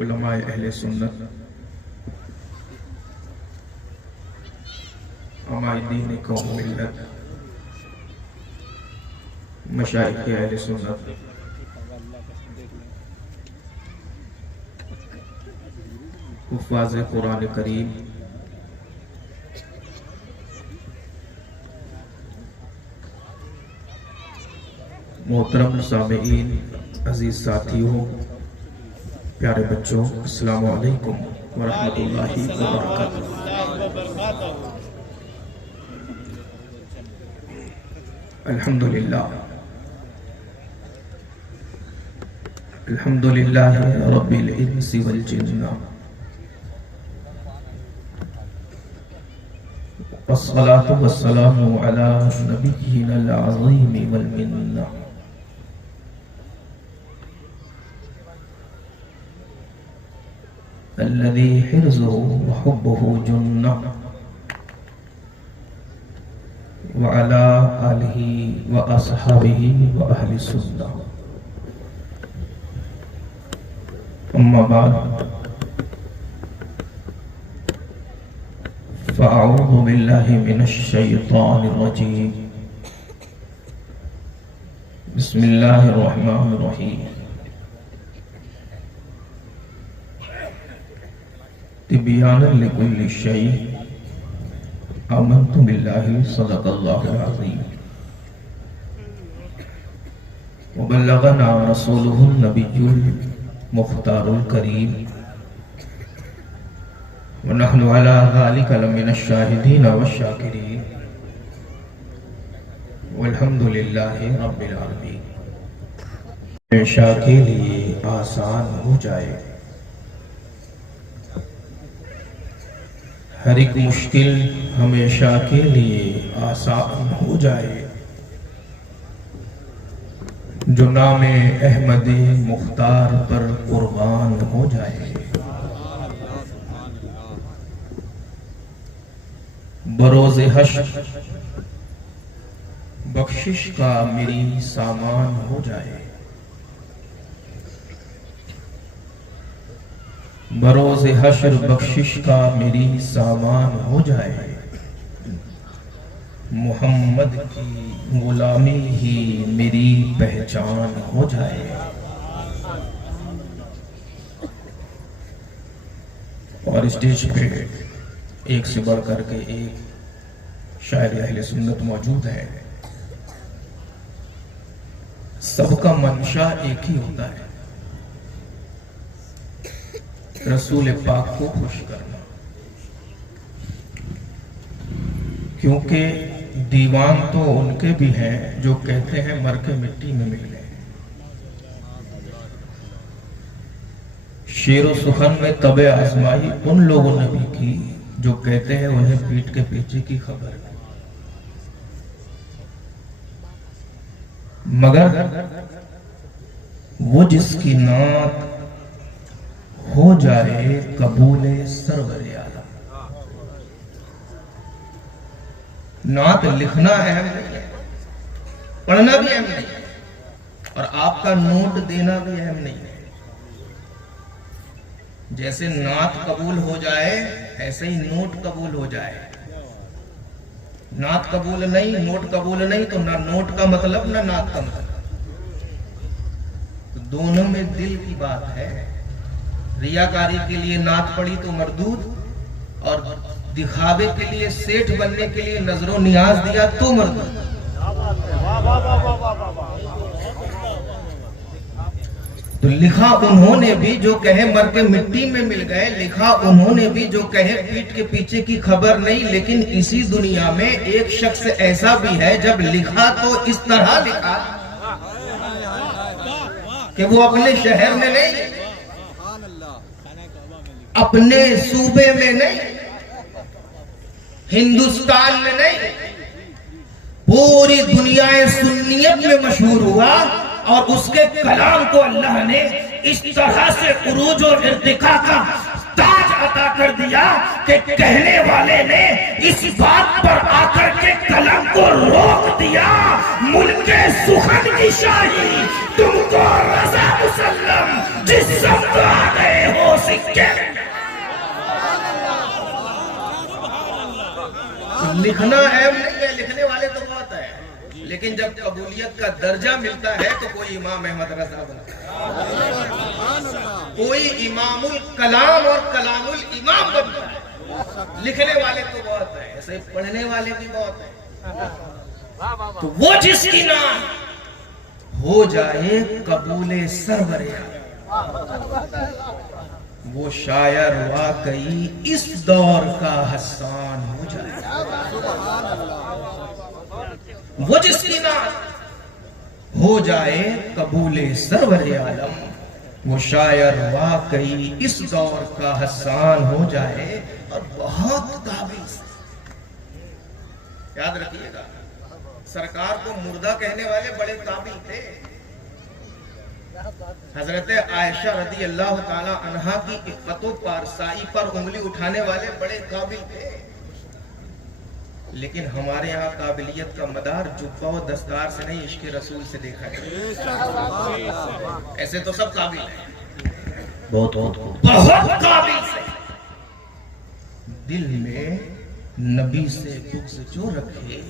علماء اہل سنت، علماء دین قوم ملت، مشائخ اہل سنت، حفاظ قرآن کریم، محترم سامعین، عزیز ساتھیوں، پیارے بچوں، السلام علیکم ورحمۃ اللہ وبرکاتہ۔ الحمدللہ رب الانس والجن، والصلاة والسلام على نبینا العظیم والمنہ، الذي حرزه وحبه جنة، وعلى آله وأصحابه وأهل السنة، أما بعد، فأعوذ بالله من الشيطان الرجيم، بسم الله الرحمن الرحيم، تبیانا لکل شیء، آمنت باللہ صدق اللہ العظیم، وبلغنا رسولہ النبی المختار الکریم، ونحن علی ذلک لمن الشاہدین والشاکرین، والحمدللہ رب العالمین۔ ہمیشہ کے لیے آسان ہو جائے، ہر ایک مشکل ہمیشہ کے لیے آسان ہو جائے، جو نام احمد مختار پر قربان ہو جائے، بروز حشر بخشش کا میری سامان ہو جائے، بروز حشر بخشش کا میری سامان ہو جائے، محمد کی غلامی ہی میری پہچان ہو جائے، اور اسٹیج پہ ایک سے بڑھ کر کے ایک شاعر اہل سنت موجود ہے، سب کا منشا ایک ہی ہوتا ہے، رسول پاک کو خوش کرنا، کیونکہ دیوان تو ان کے بھی ہیں جو کہتے ہیں مر کے مٹی میں مل گئے، شعر و سخن میں طبع آزمائی ان لوگوں نے بھی کی جو کہتے ہیں انہیں پیٹ کے پیچھے کی خبر ہے، مگر وہ جس کی نعت ہو جائے قبول سرور اعلیٰ، نعت لکھنا اہم نہیں ہے، پڑھنا بھی اہم نہیں ہے، اور آپ کا نوٹ دینا بھی اہم نہیں ہے، جیسے نعت قبول ہو جائے ایسے ہی نوٹ قبول ہو جائے، نعت قبول نہیں، نوٹ قبول نہیں، تو نہ نوٹ کا مطلب نہ نعت کا مطلب، تو دونوں میں دل کی بات ہے، ریاکاری کے لیے نعت پڑھی تو مردود، اور دکھاوے کے لیے سیٹھ بننے کے لیے نظر و نیاز دیا تو مردود۔ تو لکھا انہوں نے بھی جو کہے مر کے مٹی میں مل گئے، لکھا انہوں نے بھی جو کہے پیٹ کے پیچھے کی خبر نہیں، لیکن اسی دنیا میں ایک شخص ایسا بھی ہے جب لکھا تو اس طرح لکھا کہ وہ اپنے شہر میں نہیں، اپنے صوبے میں نہیں، ہندوستان میں نہیں، پوری دنیا سنیت میں مشہور ہوا، اور اس کے کلام کو اللہ نے اس طرح سے عروج و ارتقاء کا تاج عطا کر دیا کہ کہنے والے نے اس بات پر آ کر کے قلم کو روک دیا، ملک سخن کی شاہی تم کو رضا مسلم، جس سمت آ گئے ہو لکھنا عیب نہیں ہے، لکھنے والے تو بہت ہیں، لیکن جب قبولیت کا درجہ ملتا ہے تو کوئی امام احمد رضا بنتا ہے، کوئی امام الکلام اور کلام الامام بنتا ہے۔ لکھنے والے تو بہت ہیں، ایسے پڑھنے والے بھی بہت ہیں۔ تو وہ جس کی نام ہو جائے قبول سرور وہ شاعر واقعی اس دور کا حسان ہو جائے۔ وہ جس کی نام ہو جائے قبول سرور عالم وہ شاعر واقعی اس دور کا حسان ہو جائے۔ اور بہت قابل سے یاد رکھیے گا، سرکار کو مردہ کہنے والے بڑے قابل تھے۔ حضرت عائشہ رضی اللہ تعالی عنہا کی عفت و پارسائی پر انگلی اٹھانے والے بڑے قابل تھے، لیکن ہمارے یہاں قابلیت کا مدار جبہ و دستار سے نہیں، عشق رسول سے دیکھا ہے۔ ایسے تو سب قابل ہیں، بہت قابل سے، دل میں نبی سے بغض جو رکھے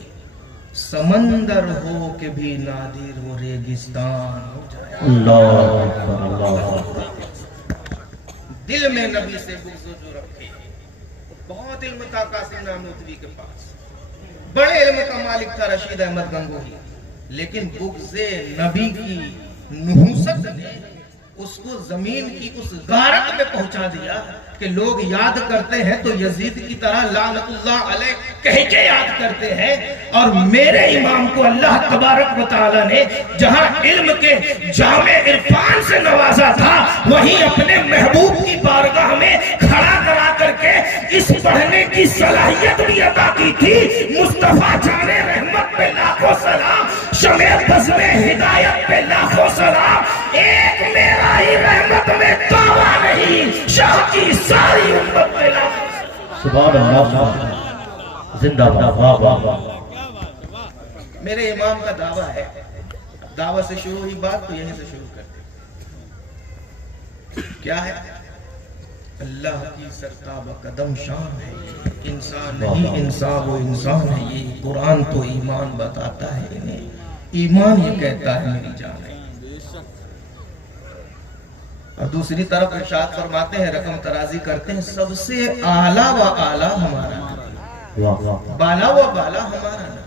سمندر ہو کہ بھی نادر وہ ریگستان ہو جائے۔ اللہ دل میں نبی سے بغض جو رکھے، بہت علم تھا قاسم نانوتوی کے پاس، بڑے علم کا مالک تھا رشید احمد گنگوہی، لیکن بغض نبی کی نحوست نے اس کو زمین کی اس غارت میں پہنچا دیا کہ لوگ یاد کرتے ہیں تو یزید کی طرح لعنت اللہ علیہ کہہ کے یاد کرتے ہیں، اور میرے امام کو اللہ تبارک و تعالی نے جہاں علم کے جامع عرفان سے نوازا تھا، وہیں اپنے محبوب کی بارگاہ میں کھڑا کرا کر کے اس پڑھنے کی صلاحیت بھی عطا کی تھی۔ مصطفیٰ جان رحمت پہ لاکھوں سلام، شمع بزم ہدایت پہ لاکھوں سلام، ایک میرا ہی رحمت میں دعویٰ نہیں، شاہ کی ساری امت پہ لاکھوں سلام۔ سبحان اللہ، زندہ باد۔ میرے امام کا دعویٰ ہے، دعویٰ سے شروع ہوئی بات تو یہیں سے شروع کرتے کیا ہے؟ اللہ کی سرتاب قدم شان ہے، انسان نہیں انسان وہ انسان ہے، یہ قرآن تو ایمان بتاتا ہے انہیں، ایمان یہ کہتا ہے میری جان ہے۔ اور دوسری طرف ارشاد فرماتے ہیں، رقم ترازی کرتے ہیں، سب سے اعلیٰ و اعلیٰ ہمارا نبی، بالا و بالا ہمارا نبی،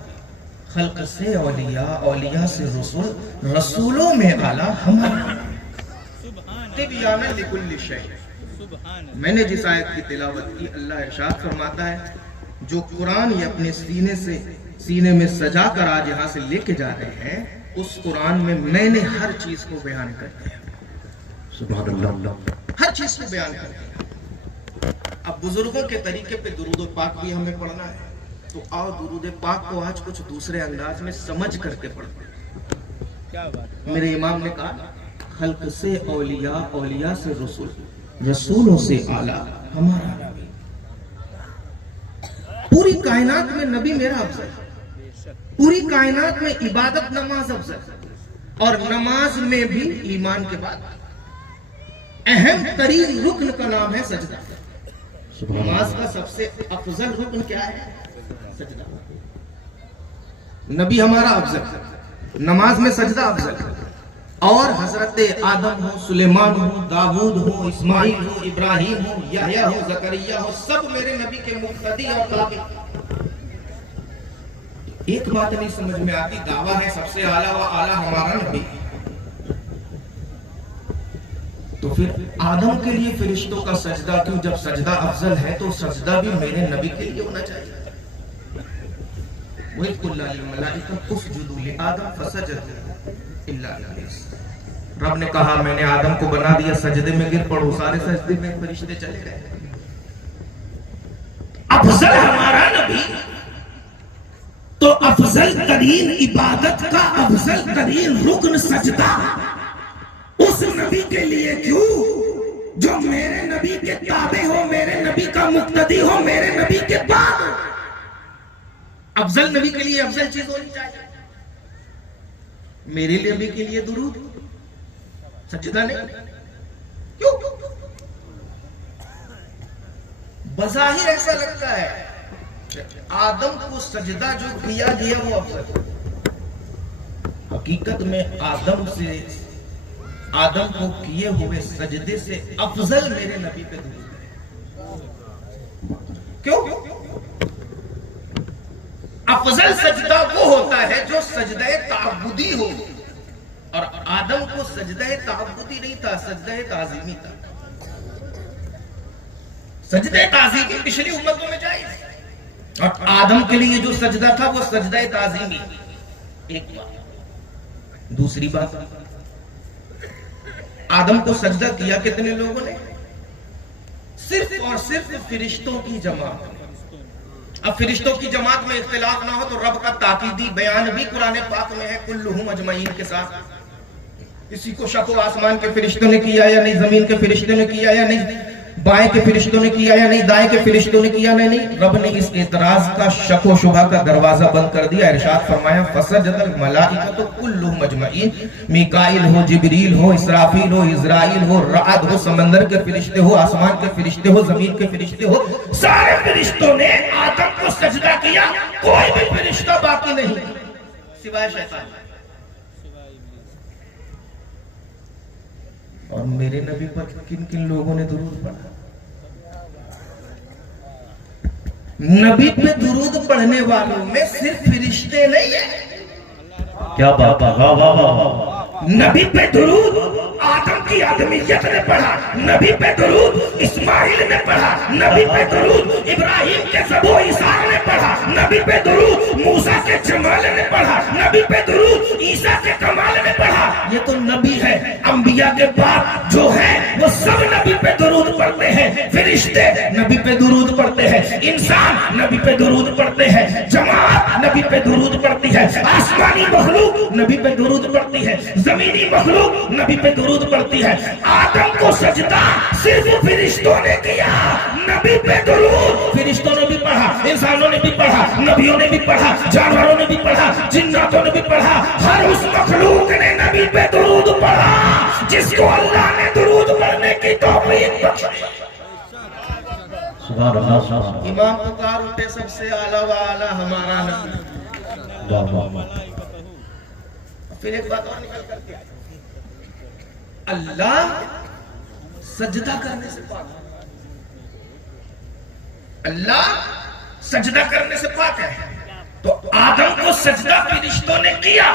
خلق سے اولیاء، اولیاء سے رسول، رسولوں میں اعلیٰ ہمارا نبی، تبیانا لکل شیء۔ میں نے جس آیت کی تلاوت کی، اللہ ارشاد فرماتا ہے جو قرآن یہ اپنے سینے میں سجا کر آج یہاں سے لے کے جا رہے ہیں، اس قرآن میں میں نے ہر چیز کو بیان کر دیا، سبحان اللہ، ہر چیز کو بیان کر دیا۔ اب بزرگوں کے طریقے پہ درود و پاک بھی ہمیں پڑھنا ہے، تو آؤ درود پاک کو آج کچھ دوسرے انداز میں سمجھ کر کے پڑھتے ہیں۔ میرے امام نے کہا، خلق سے اولیاء، اولیاء سے رسول، رسولوں سے اعلیٰ ہمارا نبی۔ پوری کائنات میں نبی میرا افضل، پوری کائنات میں عبادت نماز افضل، اور نماز میں بھی ایمان کے بعد اہم ترین رکن کا نام ہے سجدہ۔ نماز کا سب سے افضل رکن کیا ہے؟ سجدہ۔ نبی ہمارا افضل، نماز میں سجدہ افضل، اور حضرت آدم ہو، سلیمان ہو، داؤد ہو، اسماعیل ہو، ابراہیم ہو، یحییٰ ہو، زکریا ہو، سب میرے نبی کے مقتدی اور تابع۔ ایک بات نہیں سمجھ میں آتی، دعویٰ ہے سب سے اعلیٰ و اعلیٰ ہمارا نبی، تو پھر آدم کے لیے فرشتوں کا سجدہ کیوں؟ جب سجدہ افضل ہے تو سجدہ بھی میرے نبی کے لیے ہونا چاہیے۔ وَإِذْ قُلْنَا لِلْمَلَائِكَةِ اسْجُدُوا لِآدَمَ فَسَجَدُوا إِلَّا إِبْلِيسَ۔ رب نے کہا میں نے آدم کو بنا دیا، سجدے میں گر پڑو، سارے سجدے میں فرشتے چلے گئے۔ افضل ہمارا نبی تو افضل ترین عبادت کا افضل ترین رکن سجدہ اس نبی کے لیے کیوں جو میرے نبی کے تابع ہو، میرے نبی کا مقتدی ہو، میرے نبی کے بعد ہو۔ افضل نبی کے لیے افضل چیز ہونی چاہیے، میرے نبی کے لیے درود، سجدہ نہیں۔ کیوں؟ بظاہر ایسا لگتا ہے آدم کو سجدہ جو کیا گیا وہ افضل، حقیقت میں آدم کو کیے ہوئے سجدے سے افضل میرے نبی پہ درود ہے۔ کیوں؟ افضل سجدہ وہ ہوتا ہے جو سجدہ تعبدی ہو، اور آدم کو سجدہ تعبدی نہیں تھا، سجدہ تعظیمی تھا۔ سجدہ تعظیمی پچھلی امتوں میں جائز، اور آدم کے لیے جو سجدہ تھا وہ سجدہ تعظیمی۔ ایک بات۔ دوسری بات، آدم کو سجدہ کیا کتنے لوگوں نے؟ صرف اور صرف فرشتوں کی جماعت نے۔ اب فرشتوں کی جماعت میں اختلاف نہ ہو تو رب کا تاکیدی بیان بھی قرآن پاک میں ہے، کلہم اجمعین کے ساتھ۔ کسی کو شک و آسمان کے فرشتوں نے کیا یا نہیں، زمین کے فرشتوں نے کیا یا نہیں، بائیں کے فرشتوں نے کیا یا نہیں، دائیں کے فرشتوں نے کیا یا نہیں، رب نے اس اعتراض کا شک و شبہ کا دروازہ بند کر دیا۔ ارشاد فرمایا فسجد الملائکۃ کلہم اجمعین، میکائیل ہو، جبریل ہو، اسرافیل ہو، عزرائیل ہو، رعد ہو، سمندر کے فرشتے ہو، آسمان کے فرشتے ہو، زمین کے فرشتے ہو، سارے فرشتوں نے آدم کو سجدہ کیا، کوئی بھی فرشتہ باقی نہیں سوائے شیطان۔ اور میرے نبی پر کن کن لوگوں نے درود پڑھا؟ نبی پہ درود پڑھنے والوں میں صرف فرشتے نہیں ہیں، کیا بات ہے، واہ واہ واہ۔ نبی پہ درود آدم کی آدمیت نے پڑھا، نبی پہ درود اسماعیل نے پڑھا، نبی پہ درود ابراہیم کے ذبح و ایثار نے پڑھا، نبی پہ درود موسیٰ کے جمال نے پڑھا، نبی پہ درود عیسیٰ کے کمال نے پڑھا۔ یہ تو نبی ہے، انبیاء کے بعد جو ہیں وہ سب نبی پہ درود پڑھتے ہیں۔ فرشتے نبی پہ درود پڑھتے ہیں، انسان نبی پہ درود پڑھتے ہیں، جماعت نبی پہ درود پڑھتی ہے، آسمانی مخلوق نبی پہ درود پڑھتی ہے، زمینی مخلوق نبی پہ درود پڑھتی ہے۔ آدم کو سجدہ صرف فرشتوں نے کیا، نبی پہ درود فرشتوں نے بھی پڑھا، انسانوں نے بھی پڑھا، نبیوں نے بھی پڑھا، جانوروں نے بھی پڑھا، جناتوں نے بھی پڑھا، ہر اس مخلوق نے نبی پہ درود پڑھا جس کو اللہ نے درود پڑھنے کی توفیق بخشی۔ سبحان اللہ سبحان اللہ، امام پکار اٹھے سب سے اعلیٰ و اعلیٰ ہمارا نبی۔ واہ واہ واہ۔ پھر ایک بات اور نکل کر کے اللہ سجدہ کرنے سے پاک ہے، اللہ سجدہ کرنے سے پاک ہے۔ تو آدم کو سجدہ فرشتوں نے کیا،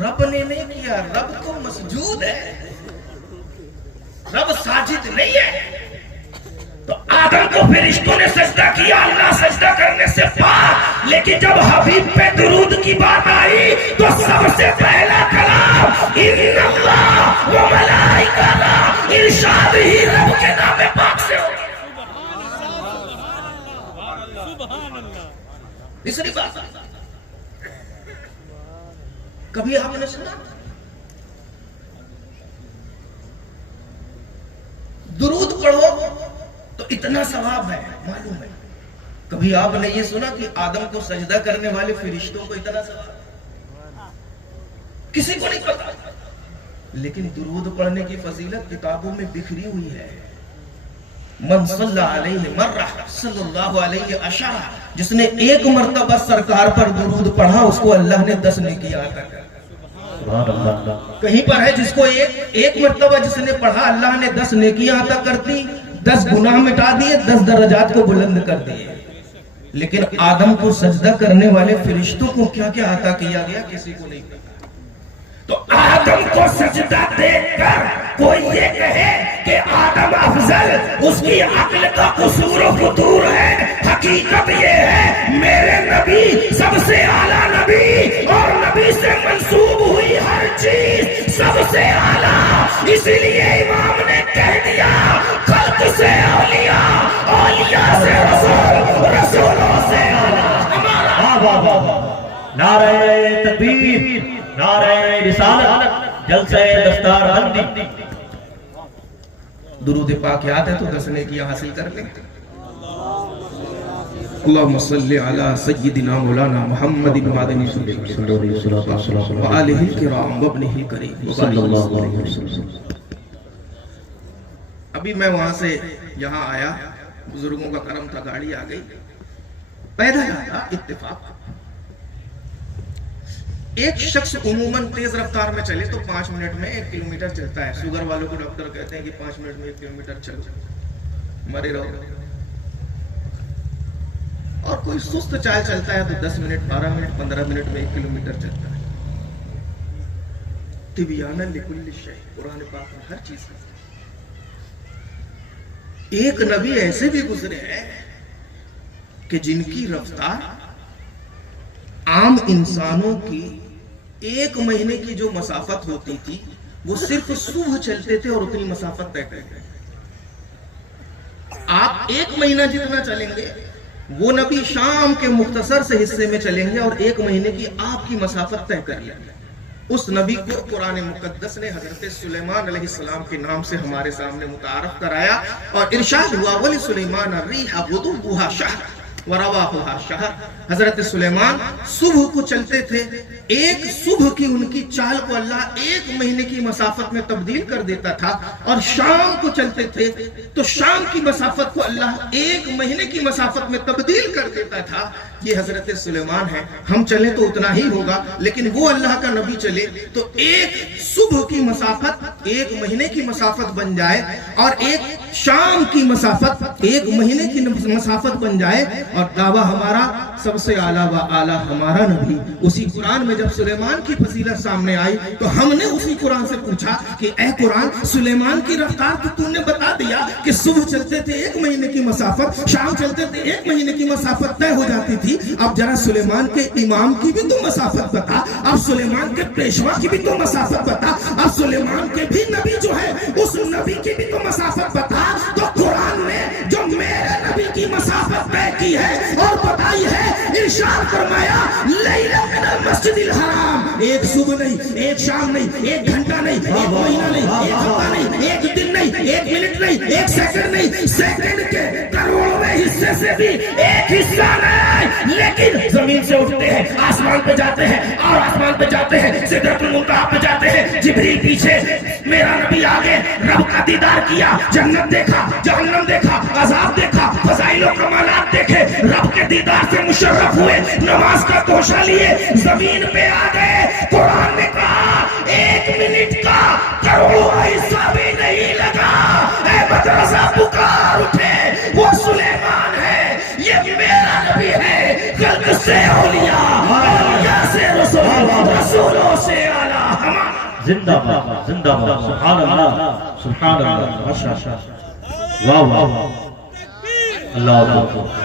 رب نے نہیں کیا، رب تو مسجود ہے، رب ساجد نہیں ہے۔ تو آدم کو فرشتوں نے سجدہ کیا، اللہ سجدہ کرنے سے پاک، لیکن جب حبیب پہ درود کی بات آئی تو سب سے پہلا کلام ان اللہ و ملائکہ، ارشاد ہی رب کے نام پاک سے ہو۔ تیسری بات، کبھی آپ نے سنا درود پڑھو تو اتنا ثواب ہے، معلوم ہے؟ کبھی آپ نے یہ سنا کہ آدم کو سجدہ کرنے والے فرشتوں کو اتنا ثواب؟ کسی کو نہیں پتا، لیکن درود پڑھنے کی فضیلت کتابوں میں بکھری ہوئی ہے۔ من صلی علیہ مرہ صلی اللہ علیہ اشارہ، جس نے ایک مرتبہ سرکار پر درود پڑھا اس کو اللہ نے 10 نیکی عطا کر۔ کہیں پر ہے جس کو ایک مرتبہ جس نے پڑھا اللہ نے 10 نیکیاں عطا کرتی، 10 گناہ مٹا دیے، 10 درجات کو بلند کر دیے۔ لیکن آدم کو سجدہ کرنے والے فرشتوں کو کیا کیا عطا کیا گیا کسی کو نہیں پتا۔ تو آدم کو سجدہ دیکھ کر کوئی یہ کہے کہ آدم افضل، اس کی عقل کا قصور و فتور ہے۔ حقیقت یہ ہے میرے نبی سب سے اعلیٰ نبی، اور نبی سے منسوب ہوئی ہر چیز سب سے اعلیٰ۔ اسی لیے امام نے کہہ دیا خلق سے اولیاء، اولیاء سے رسول، رسولوں سے اعلیٰ ہمارا۔ نعرہ تکبیر، نعرہ رسالت، جلسہ دستار بندی۔ درود پاک یاد ہے تو 10 نیکیاں حاصل کر لیں۔ اللہم صلی علی سیدنا مولانا محمد مادنی صلی اللہ علیہ وسلم وآلہ الکرام وابنہ الکریم صلی اللہ علیہ وسلم۔ ابھی میں وہاں سے یہاں آیا، بزرگوں کا کرم تھا، گاڑی آ گئی، پیدل آیا اتفاق. ایک شخص عموماً تیز رفتار میں چلے تو 5 منٹ میں 1 کلومیٹر چلتا ہے. شوگر والوں کو ڈاکٹر کہتے ہیں کہ 5 منٹ میں 1 کلومیٹر چلو, مرے رہو. اور کوئی سست چال چلتا ہے تو 10 منٹ 12 منٹ 15 منٹ میں 1 کلومیٹر چلتا ہے. تبیانا لکل شیء, قرآن پاک میں ہر چیز ہے. ایک نبی ایسے بھی گزرے ہیں کہ جن کی رفتار عام انسانوں کی 1 مہینے کی جو مسافت ہوتی تھی وہ صرف صبح چلتے تھے اور اتنی مسافت طے کرتے تھے. آپ 1 مہینہ جتنا چلیں گے وہ نبی شام کے مختصر سے حصے میں چلیں گے اور 1 مہینے کی آپ کی مسافت طے کر لیں گے. اس نبی کو قرآن مقدس نے حضرت سلیمان علیہ السلام کے نام سے ہمارے سامنے متعارف کرایا اور ارشاد ہوا وَلِسُلَيْمَانَ الرِّيحَ غُدُوُّهَا شَهْرٌ وَرَوَاحُهَا شَهْرٌ. حضرت سلیمان صبح کو چلتے تھے, ایک صبح کی ان کی چال کو اللہ 1 مہینے کی مسافت میں تبدیل کر دیتا تھا, اور شام کو چلتے تھے تو شام کی مسافت کو اللہ 1 مہینے کی مسافت میں تبدیل کر دیتا تھا. یہ حضرت سلیمان ہے. ہم چلیں تو اتنا ہی ہوگا, لیکن وہ اللہ کا نبی چلے تو ایک صبح کی مسافت 1 مہینے کی مسافت بن جائے, اور ایک شام کی مسافت 1 مہینے کی مسافت بن جائے. اور دعویٰ ہمارا سب سے اعلیٰ و اعلیٰ ہمارا نبی. اسی قرآن میں جب سلیمان کی فضیلت سامنے آئی تو ہم نے اسی قرآن سے پوچھا کہ اے قرآن, سلیمان کی رفتار تو نے بتا دیا کہ صبح چلتے تھے 1 مہینے کی مسافت, شام چلتے تھے 1 مہینے کی مسافت طے ہو جاتی تھی. اب ذرا سلیمان کے امام کی بھی تو مسافت بتا, اب سلیمان کے پیشوا کی بھی تو مسافت بتا, اب سلیمان کے بھی نبی جو ہے اس نبی کی بھی تو مسافت بتا. تو قرآن نے جو میرے نبی کی مسافت طے کی ہے اور بتائی ہے, ارشاد فرمایا لیلہ من المسجد الحرام, 1 صبح نہیں, 1 شام نہیں, 1 گھنٹہ نہیں, 1 مہینہ نہیں, 1 ہفتہ نہیں, 1 دن نہیں, 1 منٹ نہیں, 1 سیکنڈ نہیں, سیکنڈ کے کروڑویں حصے سے بھی 1 حصہ نہیں, لیکن زمین سے اٹھتے ہیں, آسمان پہ جاتے ہیں, اور آسمان پہ جاتے ہیں, سدرۃ المنتہا پہ جاتے ہیں, جبریل پیچھے, میرا نبی آگے, رب کا دیدار کیا, جنت دیکھا, جہنم دیکھا, عذاب دیکھا, فضائل و کمالات دیکھے, رب کے دیدار سے مشرف ہوئے, نماز کا توشہ لیے, زمین پہ آ گئے. قرآن نے کہا 1 منٹ کا کروڑواں حصہ بھی نہیں لگا. اے مدرسہ پکار اٹھے, وہ سلیمان ہے, یہ میرا نبی ہے. خلق سے اولیاء, اولیاء سے رسول, رسولوں سے اعلیٰ ہمارا. زندہ باد, زندہ باد, سبحان اللہ, سبحان اللہ, ماشاء اللہ, واہ واہ واہ, اللہ اکبر.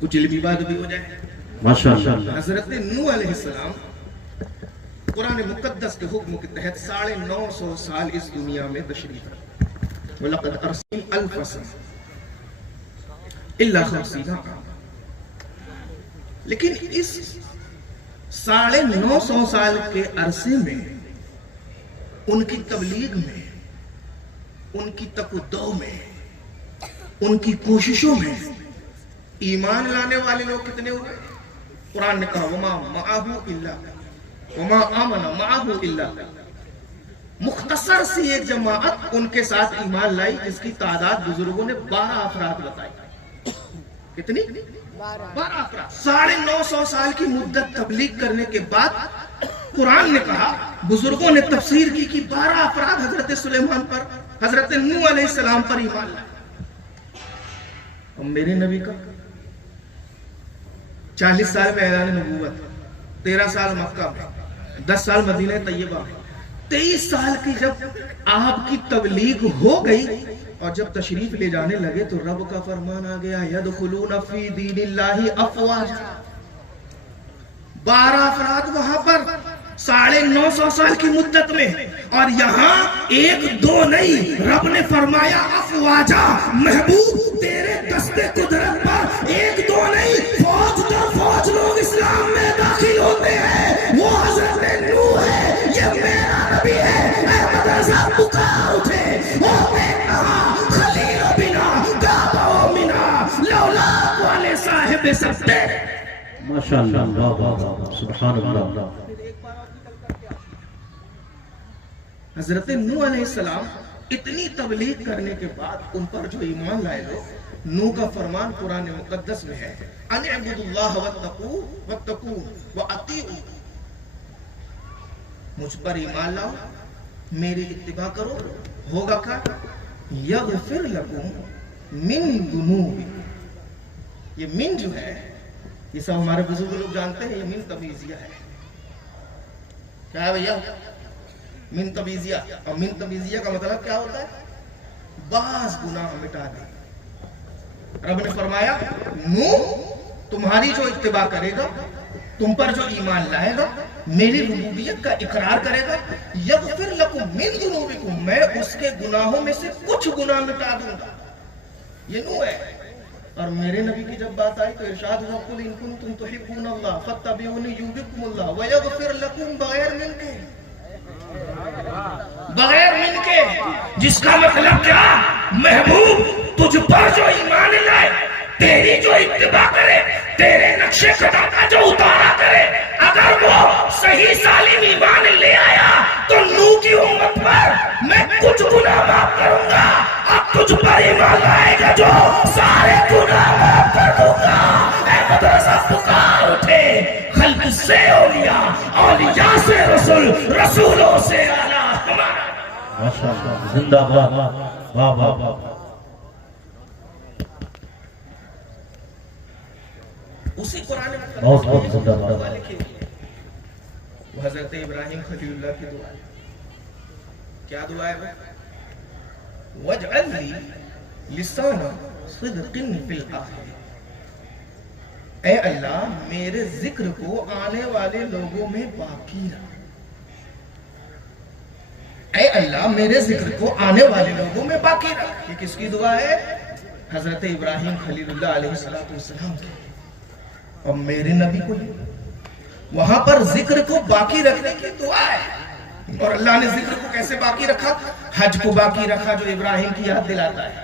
کچھ علمی بات بھی ہو جائے. ماشاء اللہ. حضرت نوح علیہ السلام قرآن مقدس کے حکم کے تحت 950 سال اس دنیا میں تشریف رکھتے. وَلَقَدْ أَرْسَلْنَا أَلْفَ سَنَةٍ إِلَّا 50 عاما. لیکن اس 950 سال کے عرصے میں ان کی تبلیغ میں, ان کی تقدو میں, ان کی کوششوں میں ایمان لانے والے لوگ کتنے ہوئے؟ قرآن نے کہا وَمَا مَعَهُ إِلَّا وَمَا آمَنَ مَعَهُ إِلَّا. مختصر سی ایک جماعت ان کے ساتھ ایمان لائی جس کی تعداد بزرگوں نے 12 افراد بتائی. کتنی؟ 12 افراد. 950 سال کی مدت تبلیغ کرنے کے بعد قرآن نے کہا, بزرگوں نے تفسیر کی کہ 12 افراد حضرت سلیمان پر, حضرت نوح علیہ السلام پر ایمان لائے. اور میرے نبی کا 40 سال میں اعلان نبوت, 13 سال مکہ میں, 10 سال مدینہ طیبہ میں, 23 سال کی جب آپ کی تبلیغ ہو گئی اور جب تشریف لے جانے لگے تو رب کا فرمان آ گیا یدخلون فی دین اللہ افواجا. 12 افراد وہاں پر 950 سال کی مدت میں, اور یہاں 1-2 نہیں, رب نے فرمایا افواجا. محبوب تیرے دستے قدرت پر 1-2 نہیں, فوج در فوج لوگ اسلام میں داخل ہوتے ہیں. وہ حضرت نوح ہے, یہ میرا نبی ہے. اے مدرسہ پکار اٹھے, او میں کہا خلیل بنا کعبہ منا لولا والے صاحب سبتے. ماشاء اللہ, واہ واہ واہ, سبحان اللہ. حضرت نوح علیہ السلام اتنی تبلیغ کرنے کے بعد ان پر جو ایمان لائے لوگ، نوح کا فرمان قرآن مقدس میں ہے، ان اعبدوا اللہ واتقوہ واطیعوا، مجھ پر ایمان لاؤ، میری اتباع کرو، ہوگا کیا؟ یغفر لکم من ذنوبکم۔ یہ من جو ہے، یہ سب ہمارے بزرگ لوگ جانتے ہیں، یہ من تبعیضیہ ہے۔ کیا ہے بھیا؟ من تبعیضیہ۔ اور من تبعیضیہ کا مطلب کیا ہوتا ہے؟ بعض گناہ مٹا دے۔ رب نے فرمایا نوح تمہاری جو اتباع کرے گا، تم پر جو ایمان لائے گا، میری ربوبیت کا اقرار کرے گا، یغفر لکم من ذنوبکم، میں اس کے گناہوں میں سے کچھ گناہ مٹا دوں گا۔ یہ نوح ہے۔ اور میرے نبی کی جب بات آئی تو ارشاد ہوا قل ان کنتم تحبون اللہ فاتبعونی یحببکم اللہ ویغفر لکم، بغیر من کے، بغیر من کے، جس کا مطلب کیا؟ محبوب تجھ پر جو ایمان لائے، تیری جو اتباع کرے، تیرے نقش قدم کا جو اتارا کرے، اگر وہ صحیح سالم ایمان لے آیا تو نوح کی امت پر میں کچھ گناہ معاف کروں گا، اب تجھ پر ایمان لائے گا جو سارے گناہ معاف کر دوں گا۔ اے مدرسہ پکار اٹھے، خلق سے اولیاء، اولیاء سے رسول، رسولوں سے اعلیٰ ہمارا۔ ماشاءاللہ، زندہ باد، واہ واہ واہ۔ اسی قرآن بہت بہت زندہ باد۔ وہ حضرت ابراہیم خلیل اللہ کی دعا ہے۔ کیا دعا ہے وہ؟ وَاجْعَلْ لِي لِسَانَ صِدْقٍ فِي الْآخِرِينَ، اے اللہ میرے ذکر کو آنے والے لوگوں میں باقی رکھ۔ اے اللہ میرے ذکر کو آنے والے لوگوں میں باقی رکھ۔ یہ کس کی دعا ہے؟ حضرت ابراہیم خلیل اللہ علیہ السلام کی۔ اور میرے نبی کو وہاں پر ذکر کو باقی رکھنے کی دعا ہے۔ اور اللہ نے ذکر کو کیسے باقی رکھا؟ حج کو باقی رکھا جو ابراہیم کی یاد دلاتا ہے،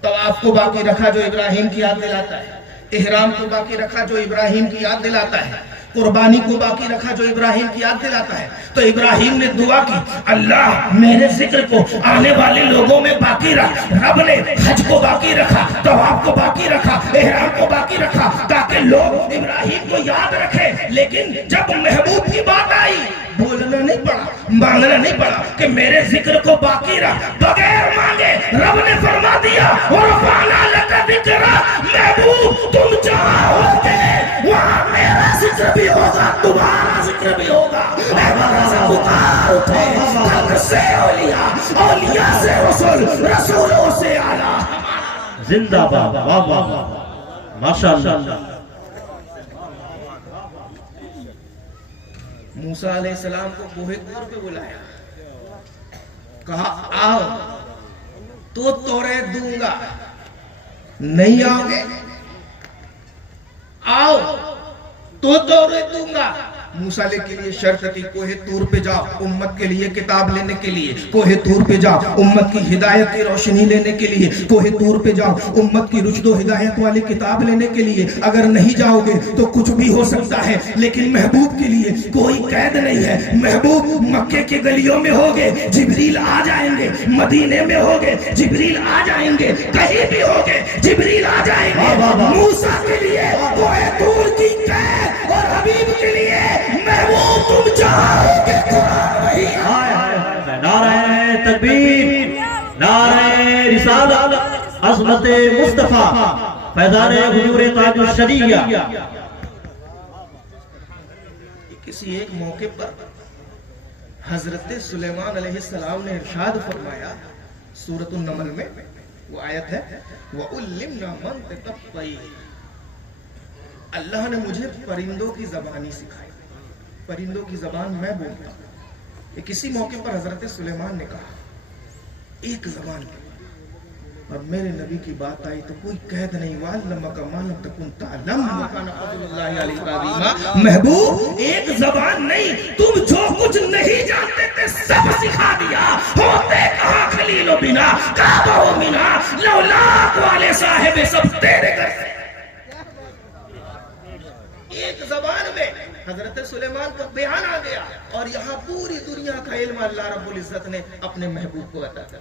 طواف کو باقی رکھا جو ابراہیم کی یاد دلاتا ہے، احرام کو باقی رکھا جو ابراہیم کی یاد دلاتا ہے، قربانی کو باقی رکھا جو ابراہیم کی یاد دلاتا ہے۔ تو ابراہیم نے دعا کی اللہ میرے ذکر کو آنے والے لوگوں میں باقی رکھ۔ رب نے حج کو باقی رکھا، طواف کو باقی رکھا، احرام کو باقی رکھا، تاکہ لوگ ابراہیم کو یاد رکھے۔ لیکن جب محبوب کی بات آئی، بولنا نہیں پڑا، مانگنا نہیں پڑا کہ میرے ذکر کو باقی رکھ، بغیر مانگے رب نے فرما دیا وَرَفَعْنَا لَكَ ذِكْرَكَ، محبوب تم جہاں ہوگے وہاں میرا ذکر بھی ہوگا، تمہارا ذکر بھی ہوگا۔ اے مدرسہ پکار اٹھے، خلق سے اولیاء، اولیاء سے رسول، رسولوں سے اعلیٰ۔ زندہ باد، واہ واہ واہ، ماشاءاللہ۔ موسیٰ علیہ السلام کو کوہ طور پہ بلایا، کہا آؤ تو توریت دوں گا، نہیں آؤ گے؟ آؤ تو توریت دوں گا۔ موسیٰ علیہ کے لیے شرط تھی کوہ طور پہ جاؤ امت کے لیے کتاب لینے کے لیے، کوہ طور پہ جاؤ امت کی ہدایت کی روشنی لینے کے لیے، کوہ طور پہ جاؤ امت کی رشد و ہدایت والی کتاب لینے کے لیے۔ اگر نہیں جاؤ گے تو کچھ بھی ہو سکتا ہے، لیکن محبوب کے لیے کوئی قید نہیں ہے۔ محبوب مکے کے گلیوں میں ہوگے جبریل آ جائیں گے، مدینے میں ہوگے جبریل آ جائیں گے، کہیں بھی ہوگے جبریل آ جائیں گے۔ موسیٰ کے لیے کوہ طور کی قید اور حبیب کے لیے محبوب تم جاؤ گے قرآن وحی۔ نعرہ تکبیر، نعرہ رسالت، عظمت مصطفیٰ، فیضان حضور تاج الشریعہ۔ کسی ایک موقع پر حضرت سلیمان علیہ السلام نے ارشاد فرمایا سورۃ النمل میں، وہ آیت ہے وَعُلِّمْنَا مَنْطِقَ الطَّيْرِ، اللہ نے مجھے پرندوں کی زبانی سکھائی، پرندوں کی زبان میں بولتا ہوں۔ یہ کسی موقع پر حضرت سلیمان نے کہا ایک زبان کے، اور میرے نبی کی بات آئی تو کوئی قید نہیں، وَعَلَّمَكَ مَا لَمْ تَكُنْ تَعْلَمُ وَكَانَ فَضْلُ اللَّهِ عَلَيْكَ عَظِيمًا۔ محبوب ایک زبان نہیں، تم جو کچھ نہیں جانتے تھے سب سکھا دیا۔ ہوتے کہاں خلیل و بنا، کعبہ و منا، لولاک والے صاحب سب تیرے گھر سے۔ ایک زبان میں حضرت سلیمان کا بیان آ گیا اور یہاں پوری دنیا کا علم اللہ رب العزت نے اپنے محبوب کو عطا کیا۔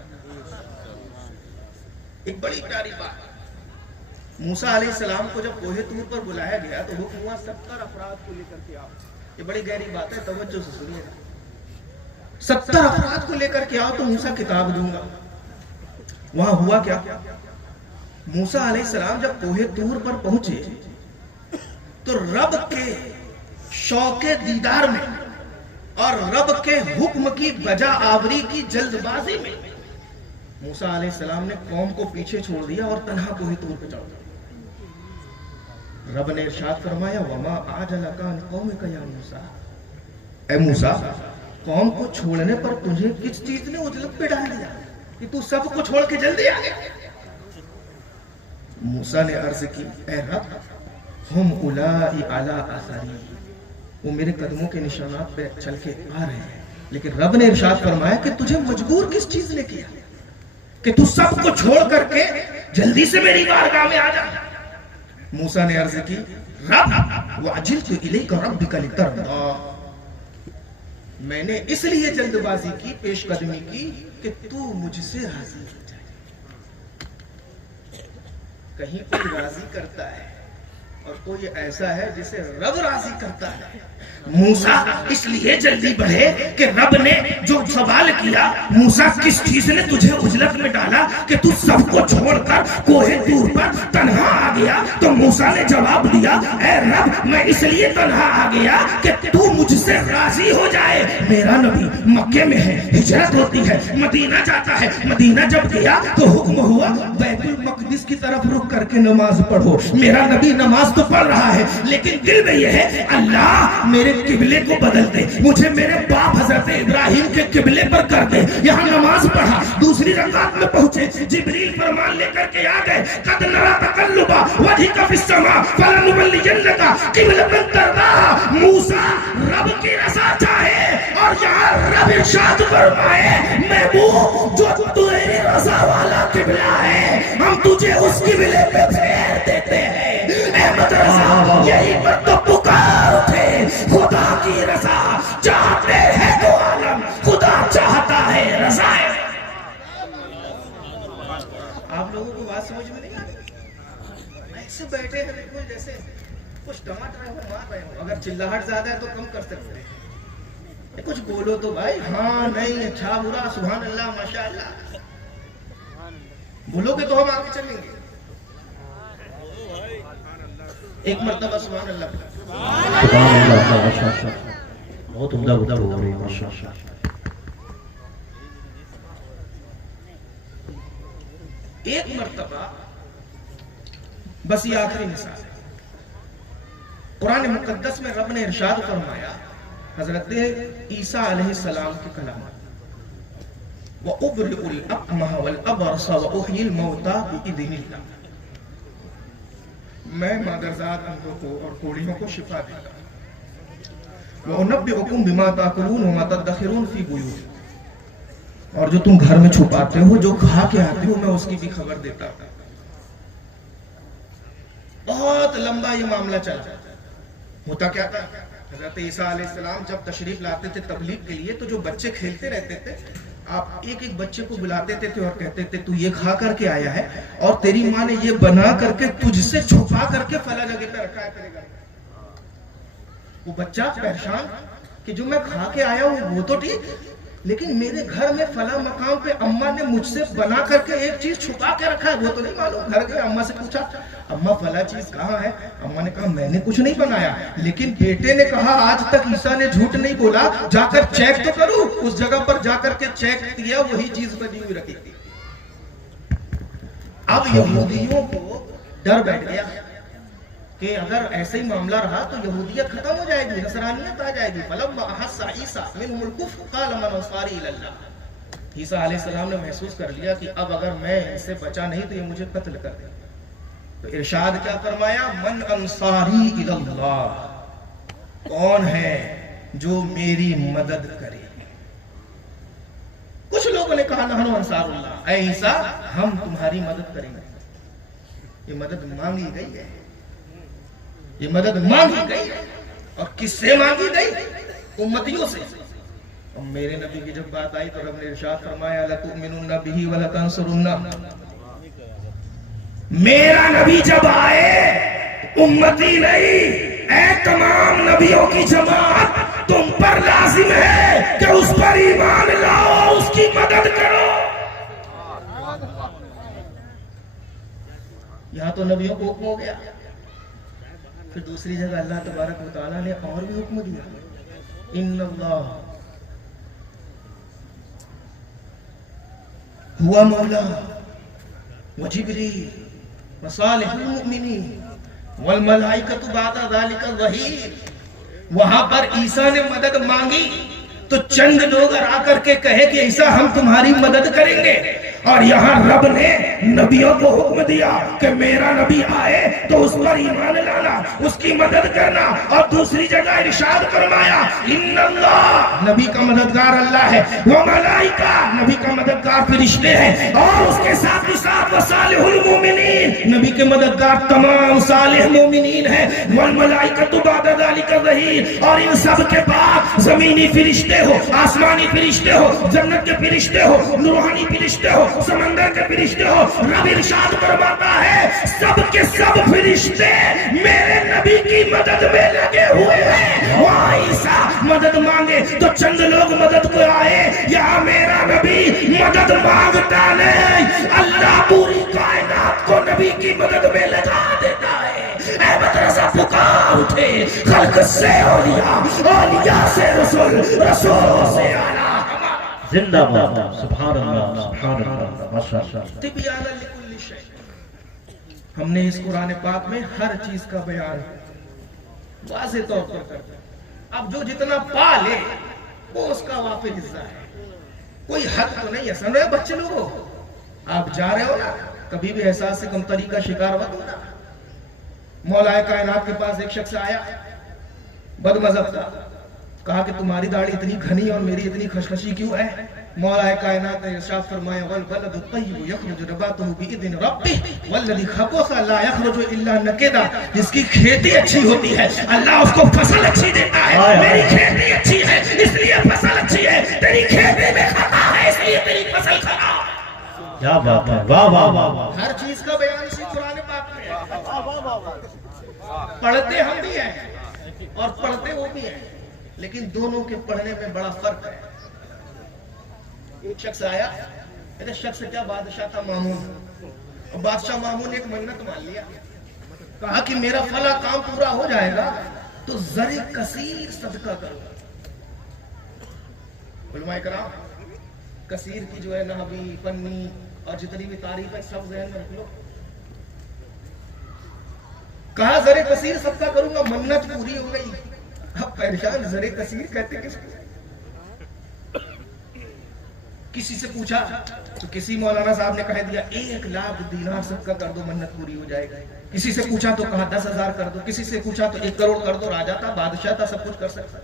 ایک بڑی پیاری بات، موسیٰ علیہ السلام کو جب کوہ طور پر بلایا گیا تو حکم ہوا 70 افراد کو لے کر کے آؤ۔ یہ بڑی گہری بات ہے، توجہ سے سنیے گا۔ 70 افراد کو لے کر کے آؤ تو موسیٰ کتاب دوں گا۔ وہاں ہوا کیا؟ موسیٰ علیہ السلام جب کوہ طور پر پہنچے تو رب کے شوق دیدار میں اور رب کے حکم کی بجا آوری کی جلد بازی میں موسیٰ علیہ السلام نے قوم کو پیچھے چھوڑ دیا اور تنہا کوہ طور پہ چڑھ گیا۔ رب نے ارشاد فرمایا وما عجلک عن قومک یا موسیٰ، اے موسیٰ قوم کو چھوڑنے پر تجھے کس چیز نے عجلت پہ ڈال دیا کہ تو سب کو چھوڑ کے جلدی آ گیا؟ موسیٰ نے عرض کی اے رب ہم اولائی علی آثاری، وہ میرے قدموں کے نشانات پہ چل کے آ رہے ہیں، لیکن رب نے ارشاد فرمایا کہ تجھے مجبور کس چیز نے کیا کہ تو سب کو چھوڑ کر کے جلدی سے میری بارگاہ میں آ جا؟ موسیٰ نے عرض کی رب وعجلت الیک ربک لترضی، میں نے اس لیے جلد بازی کی، پیش قدمی کی کہ تو مجھ سے راضی ہو جائے۔ کہیں کوئی راضی کرتا ہے اور کوئی ایسا ہے جسے رب راضی کرتا ہے۔ موسیٰ اس لیے جلدی بڑھے کہ رب نے جو سوال کیا موسیٰ کس چیز نے تجھے عجلت میں ڈالا کہ تو سب کو چھوڑ کر کوہ طور پر تنہا آ گیا، تو موسیٰ نے جواب دیا اے رب میں اس لیے تنہا آ گیا کہ تو مجھ سے راضی ہو جائے۔ میرا نبی مکے میں ہے، ہجرت ہوتی ہے، مدینہ جاتا ہے، مدینہ جب گیا تو حکم ہوا بیت المقدس کی طرف رخ کر کے نماز پڑھو۔ میرا نبی نماز تو پڑھ رہا ہے لیکن دل میں یہ ہے اللہ میرے قبلے کو بدل دے، مجھے میرے باپ حضرت ابراہیم کے قبلے پر کر دے۔ یہاں نماز پڑھا، دوسری رکعت میں پہنچے، جبریل فرمان لے کر کے آ گئے قد نرى تقلب وجهك في السماء فلنولينك قبلة ترضاها۔ موسیٰ رب کی رضا چاہے اور یہاں رب ارشاد فرمائے محبوب جو تیری رضا والا قبلہ ہے ہم تجھے اس قبلے پہ پھیر دیتے ہیں۔ احمد رضا یہی پر تو پکار اٹھے خدا کی رضا چاہتے ہیں تو عالم خدا چاہتا ہے رضا ہے۔ آپ لوگوں کو بات سمجھ میں نہیں آ رہی؟ ایسے بیٹھے ہیں دیکھو جیسے کچھ ڈانٹ رہے ہو مار رہے ہو، اگر چلاہٹ زیادہ ہے تو کم کر سکتے ہیں، کچھ بولو تو بھائی ہاں نہیں اچھا برا سبحان اللہ ماشاءاللہ بولو گے تو ہم آگے چلیں گے۔ ایک مرتبہ سبحان اللہ بہت عمدہ گفتگو ہو رہی ہے ماشاءاللہ۔ ایک مرتبہ بس یہ آخری مثال ہے، قرآن مقدس میں رب نے ارشاد فرمایا حضرت عیسیٰ علیہ السلام کے کلام وَأُبْرِئُ الْأَقْمَحَ وَالْأَبْرَصَ وَأُحْيِي الْمَوْتَى بِإِذْنِ اللَّهِ، میں مادرزاد اندھوں کو اور کوڑیوں کو شفا دیتا ہوں۔ وَأُنَبِّئُكُم بِمَا تَأْكُلُونَ وَمَا تَدَّخِرُونَ فِي بُيُوتِكُمْ، اور جو تم گھر میں چھپاتے ہو جو کھا کے آتے ہو میں اس کی بھی خبر دیتا ہوں۔ بہت لمبا یہ معاملہ چلا۔ ہوتا کیا تھا حضرت عیسیٰ علیہ السلام جب تشریف لاتے تھے تبلیغ کے لیے تو جو بچے کھیلتے رہتے تھے آپ ایک ایک بچے کو بلاتے تھے اور کہتے تھے تو یہ کھا کر کے آیا ہے اور تیری ماں نے یہ بنا کر کے تجھ سے چھپا کر کے فلاں جگہ پہ رکھا ہے تیرے گھر۔ وہ بچہ پریشان کہ جو میں کھا کے آیا ہوں وہ تو ٹھیک لیکن میرے گھر میں فلاں مقام پہ اماں نے مجھ سے بنا کر کے ایک چیز چھپا کے رکھا ہے وہ تو نہیں معلوم۔ گھر گئے اماں سے پوچھا اماں فلاں چیز کہاں ہے؟ اماں نے کہا میں نے کچھ نہیں بنایا، لیکن بیٹے نے کہا آج تک عیسیٰ نے جھوٹ نہیں بولا، جا کر چیک تو کروں۔ اس جگہ پر جا کر کے چیک کیا وہی چیز بنی ہوئی رکھی تھی۔ اب یہودیوں کو ڈر بیٹھ گیا کہ اگر ایسے ہی معاملہ رہا تو یہودیت ختم ہو جائے گی، نصرانیت آ جائے گی۔ فَلَمَّا أَحَسَّ عِيسَىٰ مِنْهُمُ الْكُفْرَ قَالَ مَنْ أَنصَارِي إِلَى اللَّهِ، عیسیٰ علیہ السلام نے محسوس کر لیا کہ اب اگر میں ان سے بچا نہیں تو یہ مجھے قتل کر دیں۔ تو ارشاد کیا فرمایا من انصاری الی اللہ، کون ہے جو میری مدد کرے؟ کچھ لوگوں نے کہا نحن انصار اللہ، اے عیسیٰ ہم تمہاری مدد کریں گے۔ یہ مدد مانگی گئی ہے، یہ مدد مانگی گئی ہے۔ اور کس سے مانگی گئی؟ امتیوں سے. اور میرے نبی کی جب بات آئی تو رب نے ارشاد فرمایا لَتُؤْمِنُنَّ بِهِ وَلَتَنْصُرُنَّهُ. میرا نبی جب آئے امتی نہیں، اے تمام نبیوں کی جماعت، تم پر لازم ہے کہ اس پر ایمان لاؤ، اس کی مدد کرو. یہاں تو نبیوں کو حکم ہو گیا، پھر دوسری جگہ اللہ تبارک و تعالیٰ نے اور بھی حکم دیا. ان اللہ ہوا مولا وجبریل وصالح المؤمنین والملائکۃ بعد ذلک ظہیر. وہاں پر عیسیٰ نے مدد مانگی تو چند لوگ آ کر کے کہے کہ عیسیٰ ہم تمہاری مدد کریں گے، اور یہاں رب نے نبیوں کو حکم دیا کہ میرا نبی آئے تو اس پر ایمان لانا، اس کی مدد کرنا. اور دوسری جگہ ارشاد فرمایا ان اللہ، نبی کا مددگار اللہ ہے، وہ ملائکہ، نبی کا مددگار فرشتے ہیں، اور اس کے ساتھ ہی ساتھ وصالح المؤمنین، نبی کے مددگار تمام صالح مومنین ہیں. والملائکۃ بعد ذلک ظہیر، اور ان سب کے بعد زمینی فرشتے ہو، آسمانی فرشتے ہو، جنت کے فرشتے ہو، روحانی فرشتے ہو، سمندر کے فرشتے ہو، رب ارشاد فرماتا ہے سب کے سب فرشتے میرے نبی کی مدد میں لگے ہوئے ہیں. وہاں عیسیٰ مدد مانگے تو چند لوگ مدد کو آئے، یہاں میرا نبی مدد مانگتا نہیں، اللہ پوری کائنات کو نبی کی مدد میں لگا دیتا ہے. اے مدرسہ پکار اٹھے، خلق سے اولیاء، اولیاء سے رسول، رسولوں سے اعلیٰ. زندہ باد. سبحان اللہ، سبحان اللہ، ماشاءاللہ. تبیان لکل شیء. ہم نے اس قرآن پاک میں ہر چیز کا بیان واضح طور پر کرتے ہیں. اب جو جتنا پا لے وہ اس کا وافر حصہ ہے، کوئی حد تو نہیں ہے. سن رہے بچے لوگوں، آپ جا رہے ہو نا، کبھی بھی احساس سے کمتری کا شکار مت ہونا. مولا کائنات کے پاس ایک شخص آیا، بد مذہب تھا، کہا کہ تمہاری داڑھی اتنی گھنی اور میری اتنی خشخشی کیوں ہے؟ مولا کائنات نے ارشاد فرمایا والبلد الطیب یخرج نباتہ باذن ربہ والذی خبث لا یخرج الا نکدا. جس کی کھیتی اچھی ہوتی ہے اللہ اس کو فصل اچھی دیتا ہے. میری کھیتی اچھی ہے اس لیے فصل اچھی ہے، تیری کھیتی میں خطا ہے اس لیے تیری فصل خراب. کیا بات ہے، واہ واہ واہ. ہر چیز کا بیان اسی قرآن پاک میں ہے. پڑھتے ہم بھی ہیں اور پڑھتے وہ بھی ہیں، لیکن دونوں کے پڑھنے میں بڑا فرق ہے. ایک شخص آیا، ایک شخص کیا بادشاہ تھا مامون، اور بادشاہ مامون نے ایک منت مان لیا، کہا کہ میرا فلاں کام پورا ہو جائے گا تو زر کثیر صدقہ کرو. علماء کرام کثیر کی جو ہے نحوی فنی اور جتنی بھی تعریف ہے سب ذہن میں رکھ لو. کہا زر کثیر صدقہ کروں گا، منت پوری ہو گئی. اب پریشان، زر کثیر کہتے کس کو؟ کسی سے پوچھا تو کسی مولانا صاحب نے کہہ دیا 1,00,000 دینار صدقہ کر دو منت پوری ہو جائے گی. کسی سے پوچھا تو کہا 10,000 کر دو، کسی سے پوچھا تو 1 کروڑ کر دو. راجا تھا، بادشاہ تھا، سب کچھ کر سکتا.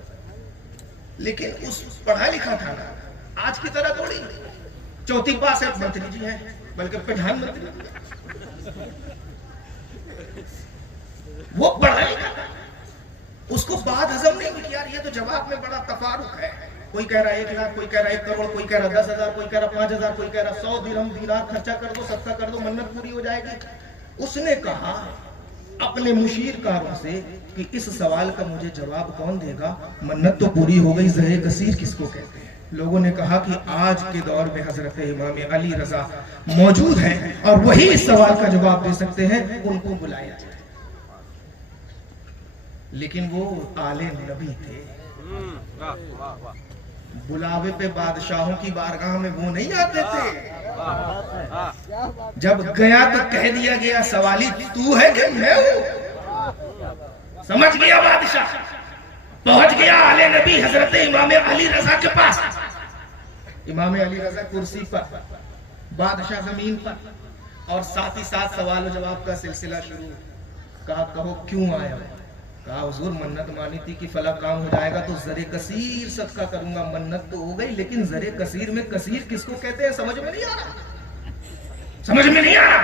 لیکن اس پڑھا لکھا تھا نا، آج کی طرح تھوڑی چوتھی پاس ہے منتری جی ہیں، بلکہ پردھان منتری. وہ پڑھا لکھا تھا، اس کو بات ہضم نہیں ہوئی. یار یہ تو جواب میں بڑا تفارق ہے. کوئی کہہ رہا 1,00,000، کوئی کہہ رہا 1 کروڑ، کوئی کہہ رہا 10,000، کوئی کہہ رہا 5,000، کوئی کہہ رہا 100 درہم دینار خرچہ کر دو، صدقہ کر دو، منت پوری ہو جائے گی. اس نے کہا اپنے مشیر کاروں سے کہ اس سوال کا مجھے جواب کون دے گا؟ منت تو پوری ہو گئی، زر کثیر کس کو کہتے ہیں؟ لوگوں نے کہا کہ آج کے دور میں حضرت امام علی رضا موجود ہیں اور وہی اس سوال کا جواب دے سکتے ہیں، ان کو بلایا جائے. لیکن وہ آل نبی تھے، بلاوے پہ بادشاہوں کی بارگاہ میں وہ نہیں آتے تھے. جب گیا تو کہہ دیا گیا سوالی تو ہے کہ میں ہوں. سمجھ گیا بادشاہ، پہنچ گیا آل نبی حضرت امام علی رضا کے پاس. امام علی رضا کرسی پر، بادشاہ زمین پر، اور ساتھ ہی ساتھ سوال و جواب کا سلسلہ شروع. کہا کہو کیوں آیا؟ کہا حضور منت مانی تھی کہ فلاں کام ہو جائے گا تو زر کثیر صدقہ کروں گا. منت تو ہو گئی لیکن زر کثیر میں کثیر کس کو کہتے ہیں سمجھ میں نہیں آ رہا، سمجھ میں نہیں آ رہا.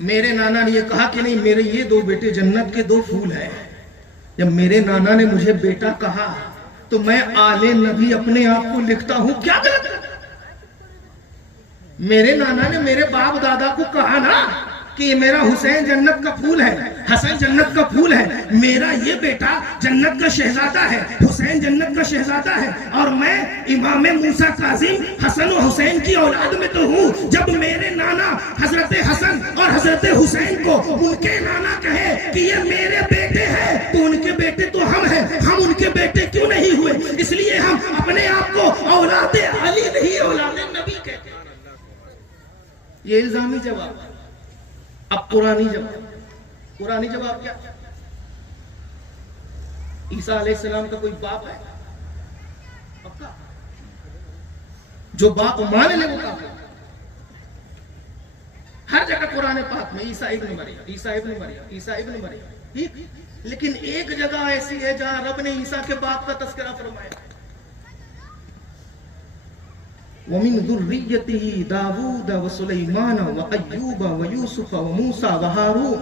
میرے نانا نے یہ کہا کہ نہیں میرے یہ دو بیٹے جنت کے دو پھول ہیں. جب میرے نانا نے مجھے بیٹا کہا تو میں آل نبی اپنے آپ کو لکھتا ہوں. کیا غلط ہے؟ میرے نانا نے میرے باپ دادا کو کہا نا کہ یہ میرا حسین جنت کا پھول ہے, حسن جنت کا پھول ہے, میرا یہ بیٹا جنت کا شہزادہ ہے, حسین جنت کا شہزادہ ہے, اور میں امام موسیٰ کاظم حسن و حسین کی اولاد میں تو ہوں. جب میرے نانا حضرت حسن اور حضرت حسین کو ان کے نانا کہے کہ یہ میرے بیٹے ہیں تو ان کے بیٹے تو ہم ہیں, ہم ان کے بیٹے کیوں نہیں ہوئے؟ اس لیے ہم اپنے آپ کو اولاد علی نہیں اولاد نبی کہتے ہیں. یہ الزامی جواب. اب قرآنی جواب کیا؟ عیسیٰ علیہ السلام کا کوئی باپ ہے؟ پکا جو باپ مان لے وہ کافر. ہر جگہ قرآن پاک میں عیسیٰ ابن مریم, عیسیٰ ابن مریم, عیسیٰ ابن مریم, ٹھیک, لیکن ایک جگہ ایسی ہے جہاں رب نے عیسیٰ کے باپ کا تذکرہ فرمایا. وَمِن ذُرِّيَّتِهِ دَاوُودَ وَسُلَيْمَانَ وَأَيُّوبَ وَيُوسُفَ وَمُوسَى وَهَارُونَ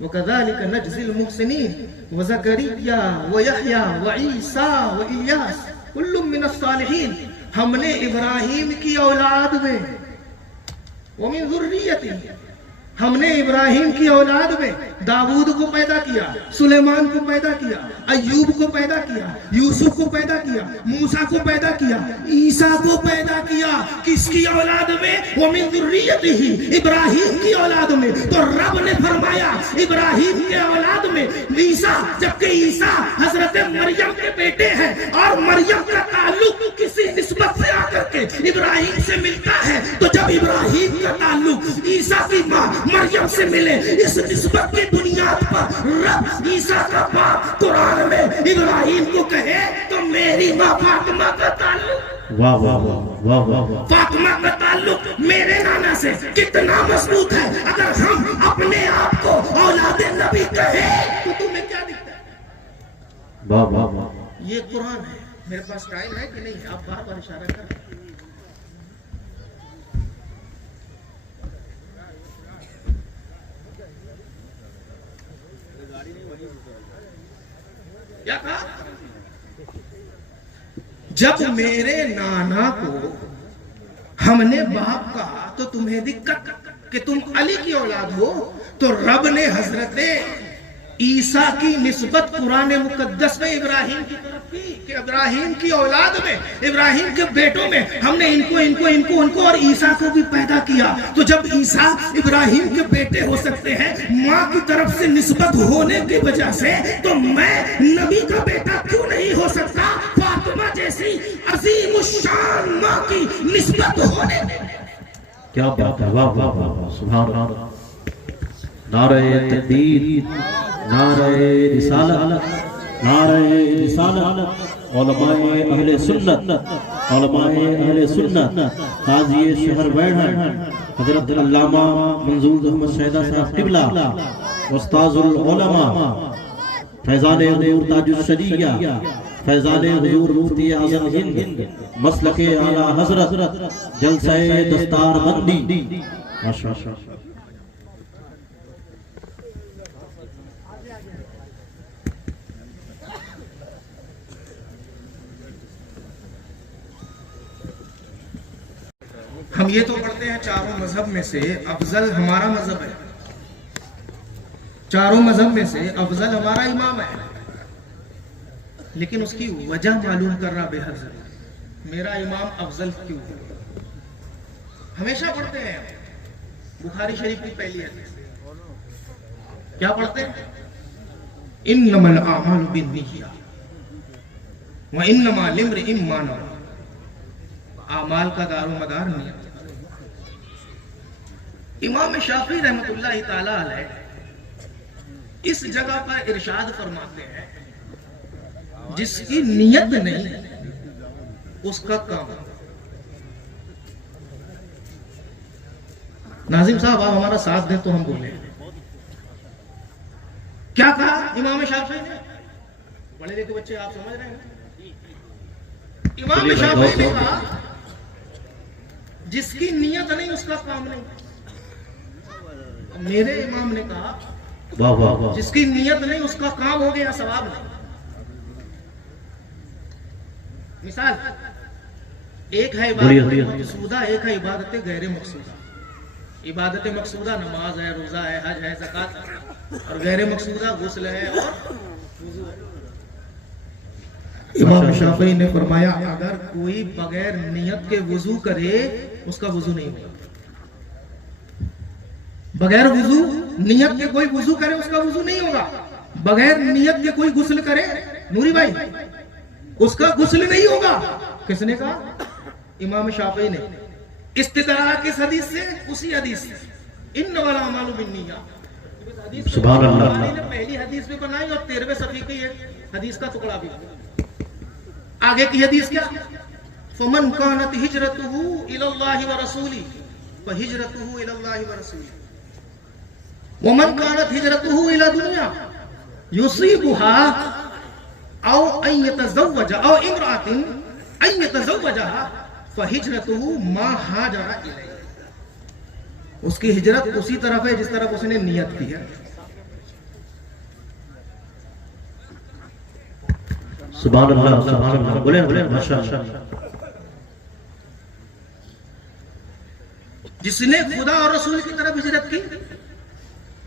وَكَذَلِكَ نَجْزِي الْمُحْسِنِينَ وَزَكَرِيَّا وَيَحْيَا وَعِيسَى وَإِلْيَاسَ كُلٌّ مِّنَ الصَّالِحِينَ. ہم نے ابراہیم کی اولاد میں, وَمِن ذُرِّيَّتِهِ, ہم نے ابراہیم کی اولاد میں داؤد کو پیدا کیا, سلیمان کو پیدا کیا, ایوب کو پیدا کیا, یوسف کو پیدا کیا, موسیٰ کو پیدا کیا, عیسیٰ کو پیدا کیا. کس کی اولاد میں؟ وَمِن ذُرِّيَّتِهِ, ابراہیم کی اولاد میں. تو رب نے فرمایا ابراہیم کے اولاد میں عیسیٰ, جبکہ عیسیٰ حضرت مریم کے بیٹے ہیں اور مریم کا تعلق کسی نسبت سے آ کر کے ابراہیم سے ملتا ہے. تو جب ابراہیم کا تعلق عیسیٰ کی ماں مریم سے ملے, اس نسبت کی بنیاد پر رب عیسیٰ کا باپ قرآن میں ابراہیم کو کہے تو میری ماں فاطمہ کا تعلق, واہ واہ واہ واہ واہ, فاطمہ کا تعلق میرے نانا سے کتنا مضبوط ہے. اگر ہم اپنے آپ کو اولاد نبی کہیں تو تمہیں کیا دکھتا ہے؟ واہ واہ واہ. یہ قرآن ہے. میرے پاس ٹائم ہے کہ نہیں؟ آپ بار بار اشارہ کر. کیا کہا؟ جب میرے نانا کو ہم نے باپ کہا تو تمہیں دقت کہ تم علی کی اولاد ہو, تو رب نے حضرت عیسیٰ کی نسبت قرآن مقدس میں ابراہیم کی طرف کی کہ ابراہیم کی اولاد میں, ابراہیم کے بیٹوں میں ہم نے ان کو اور عیسیٰ کو بھی پیدا کیا. تو جب عیسیٰ ابراہیم کے بیٹے ہو سکتے ہیں ماں کی طرف سے نسبت ہونے کی وجہ سے, تو میں نبی کا بیٹا کیوں نہیں ہو سکتا؟ فاطمہ جیسی عظیم الشان ماں کی نسبت ہونے دے. کیا بات ہے, واہ واہ واہ, سبحان اللہ. نعرہ تکبیر, نعرہ رسالت, نعرہ رسالت. علماء اہل سنت, علماء اہل سنت, قاضی شہر بیڑھن حضرت علامہ منظور احمد شہدہ صاحب قبلہ, استاذ العلماء فیضان حضور تاج الشریعہ, فیضان حضور مفتی اعظم ہند, مسلک اعلیٰ حضرت, جلسہ دستار بندی. ماشاءاللہ. ہم یہ تو پڑھتے ہیں چاروں مذہب میں سے افضل ہمارا مذہب ہے, چاروں مذہب میں سے افضل ہمارا امام ہے, لیکن اس کی وجہ معلوم کرنا بے حد ضروری ہے. میرا امام افضل کیوں ہے؟ ہمیشہ پڑھتے ہیں بخاری شریف کی پہلی حدیث, کیا پڑھتے ہیں؟ انما الاعمال بالنیات وانما لامرئ ما نوى. اعمال کا دار و مدار نیت. امام شافعی رحمۃ اللہ تعالی علیہ اس جگہ پر ارشاد فرماتے ہیں جس کی نیت نہیں اس کا کام. ناظم صاحب آپ ہمارا ساتھ دیں تو ہم بولیں. کیا کہا امام شافعی نے؟ بڑے لکھے بچے آپ سمجھ رہے ہیں. امام شافعی نے کہا جس کی نیت نہیں اس کا کام نہیں. میرے امام نے کہا واہ واہ واہ جس کی نیت نہیں اس کا کام ہو گیا، ثواب نہیں۔ مثال ایک ہے عبادت مقصودہ، ایک ہے عبادت غیر مقصودہ۔ عبادت مقصودہ نماز ہے، روزہ ہے، حج ہے، زکات ہے، اور غیر مقصودہ غسل ہے اور وضو ہے۔ امام شافعی نے فرمایا اگر کوئی بغیر نیت کے وضو کرے اس کا وضو نہیں ہوگا۔ بغیر وضو نیت کے کوئی وضو کرے اس کا وضو نہیں ہوگا۔ بغیر نیت کے کوئی غسل کرے نوری بھائی اس کا غسل نہیں ہوگا۔ کس نے کہا؟ امام شافعی نے۔ استدراک کس حدیث سے؟ اسی حدیث سے، انما الاعمال بالنیات۔ سبحان اللہ۔ نے پہلی حدیث بھی بنائی اور 13ویں صفحے کی ایک حدیث کا ٹکڑا بھی۔ آگے کی حدیث کیا؟ فمن كانت هجرته الى الله ورسوله فهجرته الى الله ورسوله ومن كانت هجرته الى دنيا يصيبها او ان يتزوج او امرأة ان يتزوجها فهجرته ما هاجر اليه۔ اس کی ہجرت اسی طرف ہے جس طرف اس نے نیت کی ہے۔ سبحان اللہ سبحان اللہ، بولیں بولیں ماشاءاللہ۔ جس نے خدا اور رسول کی طرف ہجرت کی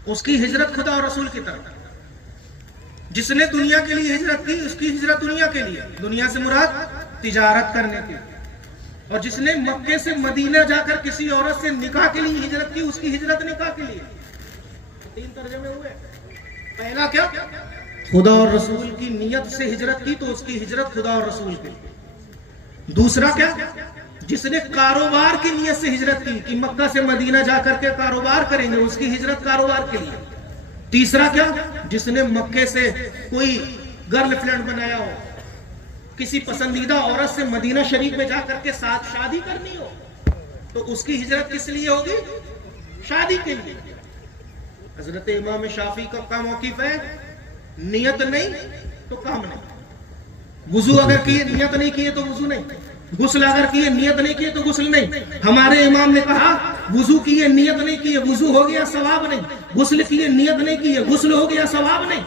اس کی ہجرت خدا اور رسول کی طرف۔ جس نے دنیا کے لیے ہجرت کی اس کی ہجرت دنیا کے لیے، دنیا سے مراد تجارت کرنے کی۔ اور جس نے مکے سے مدینہ جا کر کسی عورت سے نکاح کے لیے ہجرت کی اس کی ہجرت نکاح کے لیے۔ تین ترجمے ہوئے۔ پہلا کیا؟ خدا اور رسول کی نیت سے ہجرت کی تو اس کی ہجرت خدا اور رسول کے لیے۔ دوسرا کیا؟ جس نے کاروبار کی نیت سے ہجرت کی کہ مکہ سے مدینہ جا کر کے کاروبار کریں گے اس کی ہجرت کاروبار کے لیے۔ تیسرا کیا؟ جس نے مکے سے کوئی گرل فرینڈ بنایا ہو، کسی پسندیدہ عورت سے مدینہ شریف میں جا کر کے ساتھ شادی کرنی ہو تو اس کی ہجرت کس لیے ہوگی؟ شادی کے لیے۔ حضرت امام شافعی کا موقف ہے نیت نہیں تو کام نہیں۔ وضو اگر کیے نیت نہیں کیے تو وضو نہیں، غسل اگر کیے نیت نہیں کیے تو غسل نہیں۔ ہمارے امام نے کہا وضو کیے نیت نہیں کیے وضو ہو گیا ثواب نہیں، غسل کیے نیت نہیں کیے غسل ہو گیا ثواب نہیں۔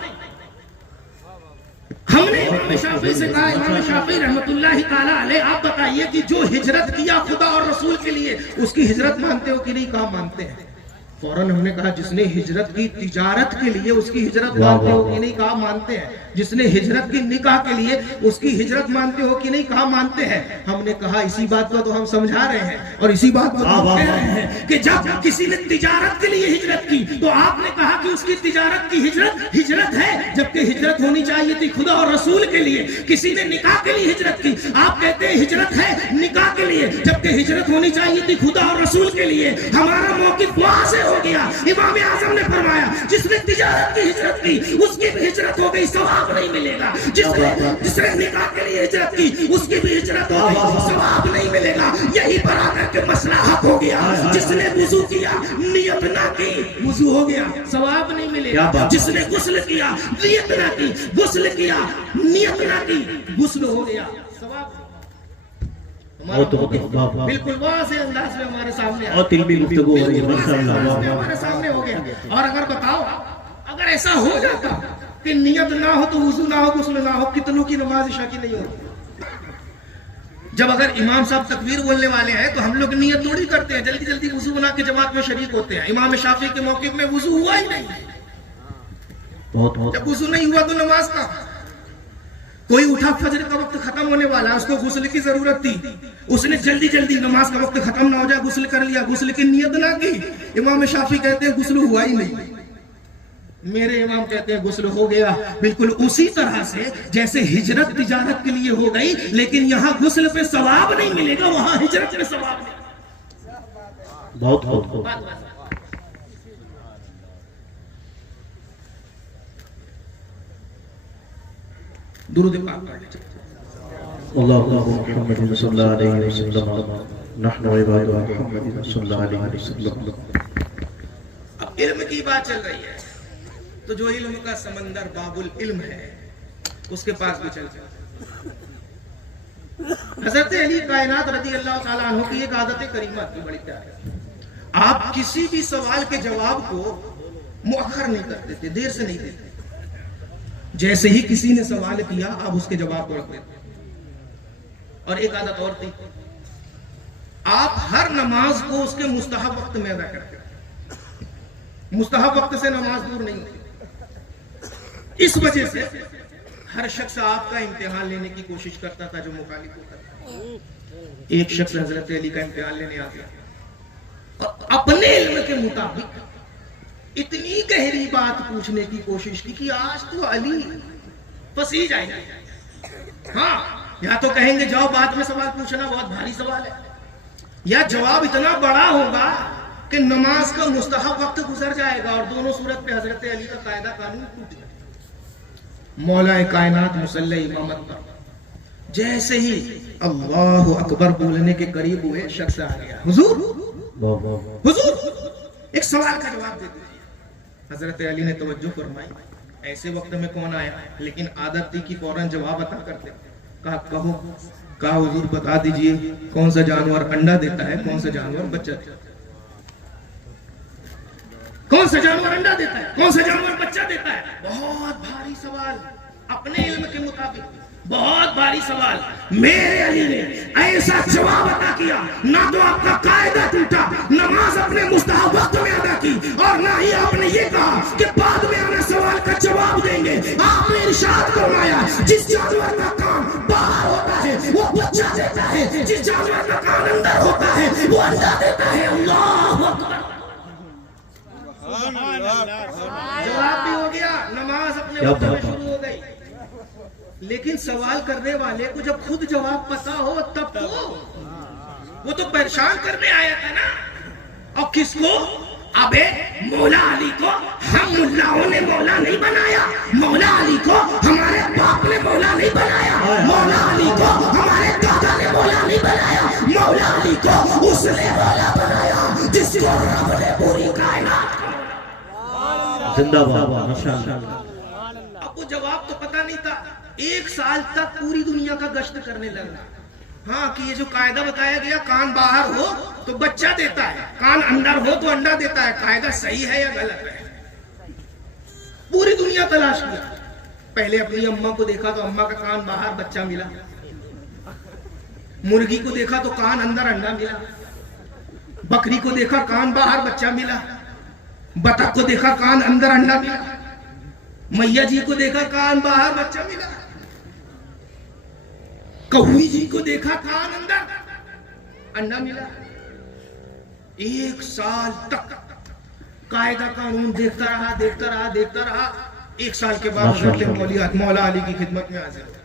ہم نے امام شافعی سے کہا امام شافعی رحمت اللہ تعالی علیہ آپ بتائیے کہ جو ہجرت کیا خدا اور رسول کے لیے اس کی ہجرت مانتے ہو کہ نہیں؟ کہا مانتے ہیں۔ فوراً ہم نے کہا جس نے ہجرت کی تجارت کے لیے اس کی ہجرت مانتے ہو کہ نہیں؟ کہا مانتے ہیں۔ جس نے ہجرت کی نکاح کے لیے اس کی ہجرت مانتے ہو کہ نہیں؟ کہا مانتے ہیں۔ ہم نے کہا اسی بات کو تو ہم سمجھا رہے ہیں اور اسی بات کو ہم کہہ رہے ہیں کہ جب کسی نے تجارت کے لیے ہجرت کی تو آپ نے کہا کہ اس کی تجارت کی ہجرت ہے، جبکہ ہجرت ہونی چاہیے تھی خدا اور رسول کے لیے۔ کسی نے نکاح کے لیے ہجرت کی، آپ کہتے ہیں ہجرت ہے نکاح کے لیے، جبکہ ہجرت ہونی چاہیے تھی خدا اور رسول کے لیے۔ ہمارا موقف واضح ہو گیا۔ امام اعظم نے فرمایا جس نے تجارت کی ہجرت کی اس کی بھی ہجرت ہو گئی ثواب نہیں ملے گا، جس نے نکاح کے لیے ہجرت کی اس کی بھی ہجرت ہو گئی ثواب نہیں ملے گا۔ یہی پر آ کر کے مسئلہ حق ہو گیا۔ جس نے وضو کیا نیت نہ کی وضو ہو گیا ثواب نہیں ملے گا، جس نے غسل کیا نیت نہ کی غسل کیا نیت نہ کی غسل ہو گیا ثواب۔ بالکل واضح انداز میں ہمارے سامنے اور علمی گفتگو ہو رہی ہے ماشاءاللہ ہمارے سامنے ہو گیا۔ اور اگر بتاؤ اگر ایسا ہو جاتا کہ نیت نہ ہو تو وضو نہ ہو غسل نہ ہو کتنوں کی نماز عشاء کی نہیں ہوتی؟ جب اگر امام صاحب تکبیر بولنے والے ہیں تو ہم لوگ نیت تھوڑی کرتے ہیں، جلدی جلدی وضو بنا کے جماعت میں شریک ہوتے ہیں۔ امام شافعی کے موقف میں وضو ہوا ہی نہیں۔ جب وضو نہیں ہوا تو نماز کا کوئی اٹھا فجر کا وقت ختم ہونے والا اس کو غسل کی ضرورت تھی، اس نے جلدی جلدی نماز کا وقت ختم نہ ہو جائے غسل کر لیا، غسل کی نیت نہ کی۔ امام شافعی کہتے ہیں غسل ہوا ہی نہیں۔ میرے امام کہتے ہیں غسل ہو گیا، بالکل اسی طرح سے جیسے ہجرت تجارت کے لیے ہو گئی لیکن یہاں غسل پہ ثواب نہیں ملے گا، وہاں ہجرت پہ ثواب ملے گا۔ بہت درود پاک پڑھ لیجیے۔ اللهم محمد صلی اللہ علیہ وسلم نحن عباد محمد صلی اللہ علیہ وسلم۔ اب علم کی بات چل رہی ہے تو جو علم کا سمندر باب العلم ہے اس کے پاس بھی چل جائے۔ حضرت علی کائنات رضی اللہ تعالیٰ عنہ کی ایک عادت کریمہ کی بڑی پیاری ہے۔ آپ کسی بھی سوال کے جواب کو مؤخر نہیں کرتے تھے، دیر سے نہیں دیتے. جیسے ہی کسی نے سوال کیا آپ اس کے جواب کو رکھ دیتے. اور ایک عادت اور تھی، آپ ہر نماز کو اس کے مستحب وقت میں ادا کرتے. مستحب وقت سے نماز دور نہیں ہوتی. اس وجہ سے ہر شخص آپ کا امتحان لینے کی کوشش کرتا تھا جو مخالف ہوتا تھا. ایک شخص حضرت علی کا امتحان لینے آ گیا اور اپنے علم کے مطابق اتنی گہری بات پوچھنے کی کوشش کی کہ آج تو علی پسی جائیں گے. ہاں، یا تو کہیں گے جاؤ بعد میں سوال پوچھنا بہت بھاری سوال ہے، یا جواب اتنا بڑا ہوگا کہ نماز کا مستحب وقت گزر جائے گا اور دونوں صورت پہ حضرت علی کا قاعدہ قانون ٹوٹ جائے. مولا کائنات مصلی امامت پر جیسے ہی اللہ اکبر بولنے کے قریب ہوئے شخص آ گیا. حضور ایک سوال کا جواب دے دیجیے. حضرت علی نے توجہ فرمائی. ایسے وقت میں کون آیا، لیکن عادت تھی کہ فوراً جواب عطا کرتے. کہا کہو. کہا حضور بتا دیجئے کون سا جانور انڈا دیتا ہے، کون سا جانور بچہ دیتا ہے. کون سا جانور انڈا دیتا ہے، کون سا جانور بچہ دیتا ہے. بہت بھاری سوال، اپنے علم کے مطابق بہت بھاری سوال. میرے علی نے ایسا جواب عطا کیا، نہ تو آپ کا قاعدہ ٹوٹا، نماز اپنے مستحب وقت میں ادا کی، اور نہ ہی آپ نے یہ کہا کہ بعد میں آنے سوال کا جواب دیں گے. آپ نے ارشاد فرمایا جس جانور کا کان باہر ہوتا ہے وہ بچہ دیتا ہے، جس جانور کا کان اندر ہوتا ہے وہ انڈا دیتا ہے. اللہ اکبر. جواب بھی ہو گیا، نماز اپنے وقت میں شروع ہو گئی. لیکن سوال کرنے والے کو جب خود جواب پتا ہو تب تو وہ تو پریشان کرنے آیا تھا نا. اور کس کو؟ ابے مولا علی کو ہم ملاؤں نے مولا نہیں بنایا، مولا علی کو ہمارے باپ نے مولا نہیں بنایا، مولا علی کو ہمارے دادا نے مولا نہیں بنایا، مولا علی کو اس نے مولا بنایا جس کو رب نے پوری کائنات. زندہ باد ماشاءاللہ. اب وہ جواب تو پتہ نہیں تھا. 1 سال تک پوری دنیا کا گشت کرنے لگا. ہاں کہ یہ جو قاعدہ بتایا گیا کان باہر ہو تو بچہ دیتا ہے، کان اندر ہو تو انڈا دیتا ہے، قاعدہ صحیح ہے یا غلط ہے. پوری دنیا تلاش کیا. پہلے اپنی اماں کو دیکھا تو اماں کا کان باہر بچہ ملا. مرغی کو دیکھا تو کان اندر انڈا ملا. بکری کو دیکھا کان باہر بچہ ملا. بطخ کو دیکھا کان اندر انڈا ملا. میاں جی کو دیکھا کان باہر بچہ ملا. کوئی جی کو دیکھا کان اندر انڈا ملا. 1 سال تک قاعدہ قانون دیکھتا رہا. 1 سال کے بعد حضرت مولا علی کی خدمت میں حاضر ہوا.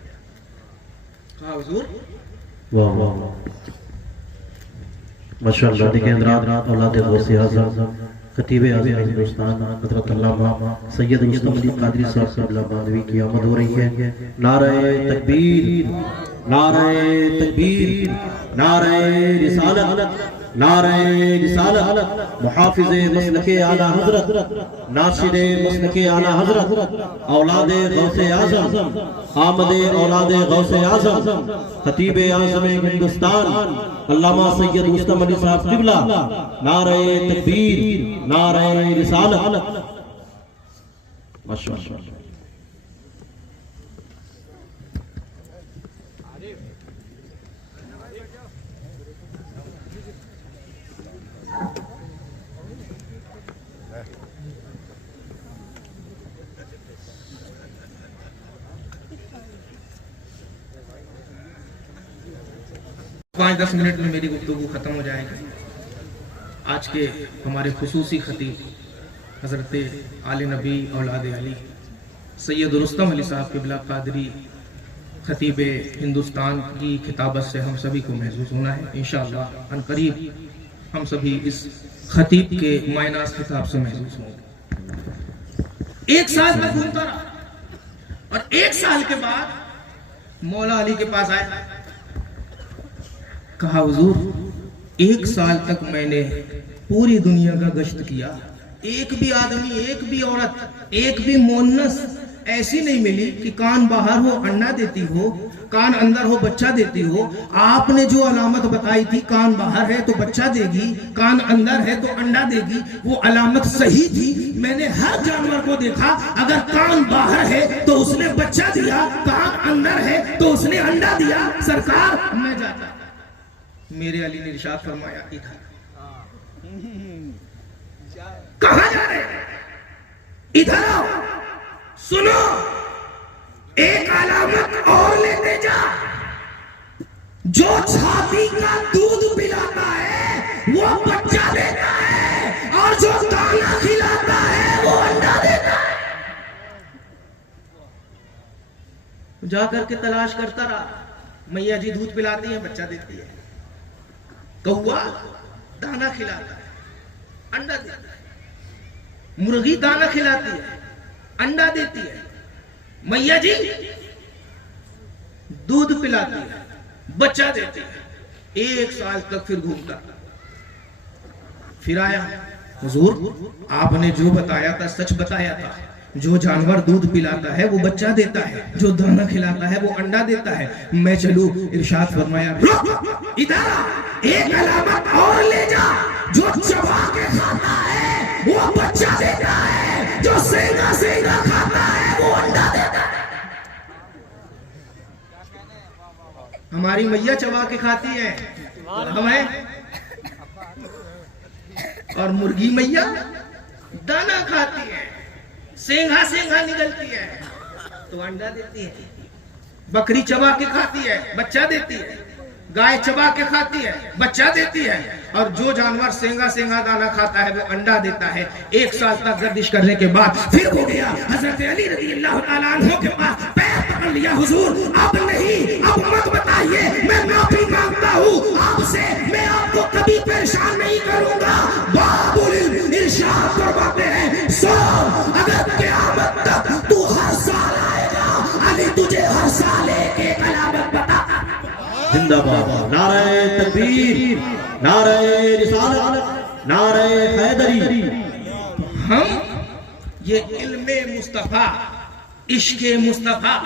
کہا حضور واہ واہ ماشاءاللہ. دیکھیں حضرات، اولاد غوث اعظم خطیب اعظم ہندوستان حضرت علامہ سید رستم علی قادری صاحب قبلہ بانوی کی آمد ہو رہی ہے. نعرہ تکبیر، نعرہ تکبیر، نعرہ رسالت، نعرہ رسالت. محافظ مسلک اعلیٰ حضرت، ناشر مسلک اعلیٰ حضرت، اولاد غوث اعظم، آمد اولاد غوث اعظم، خطیب اعظم ہندوستان علامہ سید رستم علی صاحب قبلہ. نعرہ تکبیر، نعرہ رسالت. ماشاءاللہ. پانچ 10 منٹ میں میری گفتگو ختم ہو جائے گی. آج کے ہمارے خصوصی خطیب حضرت آل نبی اولاد علی سید رستم علی صاحب قبلہ قادری خطیب ہندوستان کی خطابت سے ہم سبھی کو محظوظ ہونا ہے. انشاءاللہ ان قریب ہم سبھی اس خطیب کے معناز خطاب سے محظوظ ہوں گے. 1 سال میں گھومتا رہا اور 1 سال کے بعد مولا علی کے پاس آئے. کہا حضور 1 سال تک میں نے پوری دنیا کا گشت کیا، ایک بھی آدمی، ایک بھی عورت، ایک بھی مونس ایسی نہیں ملی کہ کان باہر ہو انڈا دیتی ہو، کان اندر ہو بچہ دیتی ہو. آپ نے جو علامت بتائی تھی کان باہر ہے تو بچہ دے گی, کان اندر ہے تو انڈا دے گی, وہ علامت صحیح تھی. میں نے ہر جانور کو دیکھا اگر کان باہر ہے تو اس نے بچہ دیا, کان اندر ہے تو اس نے انڈا دیا. سرکار میں جاتا, میرے علی نے ارشاد فرمایا ادھر. کہاں جا رہے ہیں؟ ادھر آؤ, سنو, ایک علامت اور لیتے جا. جو چھاتی کا دودھ پلاتا ہے وہ بچہ دیتا ہے, اور جو دانا کھلاتا ہے وہ انڈا دیتا ہے. جا کر کے تلاش کرتا رہا. میاں جی دودھ پلاتی ہیں, بچہ دیتی ہے. کوا دانا کھلاتا ہے, انڈا دیتا ہے. مرغی دانا کھلاتی ہے, انڈا دیتی ہے. میاں جی دودھ پلاتی ہے, بچہ دیتی ہے. 1 سال تک پھر گھومتا, پھر آیا, حضور آپ نے جو بتایا تھا سچ بتایا تھا. جو جانور دودھ پلاتا ہے وہ بچہ دیتا ہے, جو دانا کھلاتا ہے وہ انڈا دیتا ہے. میں چلوں, ارشاد فرمایا ادھر ایک علامت اور لے جا. جو چبا کے کھاتا ہے وہ بچہ دیتا ہے, جو سینگا سینگا کھاتا ہے وہ انڈا دیتا ہے. ہماری میاں چبا کے کھاتی ہے, ہمیں, اور مرغی میاں دانا کھاتی ہے, سینگا سینگا نکلتی ہے تو انڈا دیتی ہے. بکری چبا کے کھاتی ہے, بچہ دیتی ہے. گائے چبا کے کھاتی ہے, بچہ دیتی ہے. اور جو جانور سینگا سینگا دانا کھاتا ہے وہ انڈا دیتا ہے. 1 سال تک گردش کرنے کے بعد پھر ہو گیا. حضرت علی رضی اللہ تعالیٰ عنہ کے پاس پیر پکڑ لیا, حضور اب نہیں, اب مت بتائیے, میں معافی مانگتا ہوں آپ سے, میں آپ کو کبھی پریشان نہیں کروں گا. باب العلم ارشاد فرماتے ہیں, سو اگر قیامت تک تو ہر سال آئے گا, علی تجھے ہر سال ایک ایک علامت بتا. زندہ باد, نعرہ تکبیر, نعرہ رسالت, نعرہ حیدری. ہم یہ علم مصطفیٰ, عشق مصطفیٰ,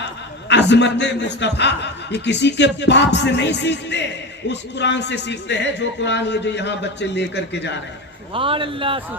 عظمت مصطفیٰ یہ کسی کے باپ سے نہیں سیکھتے, اس قرآن سے سیکھتے ہیں جو قرآن یہ جو یہاں بچے لے کر کے جا رہے ہیں.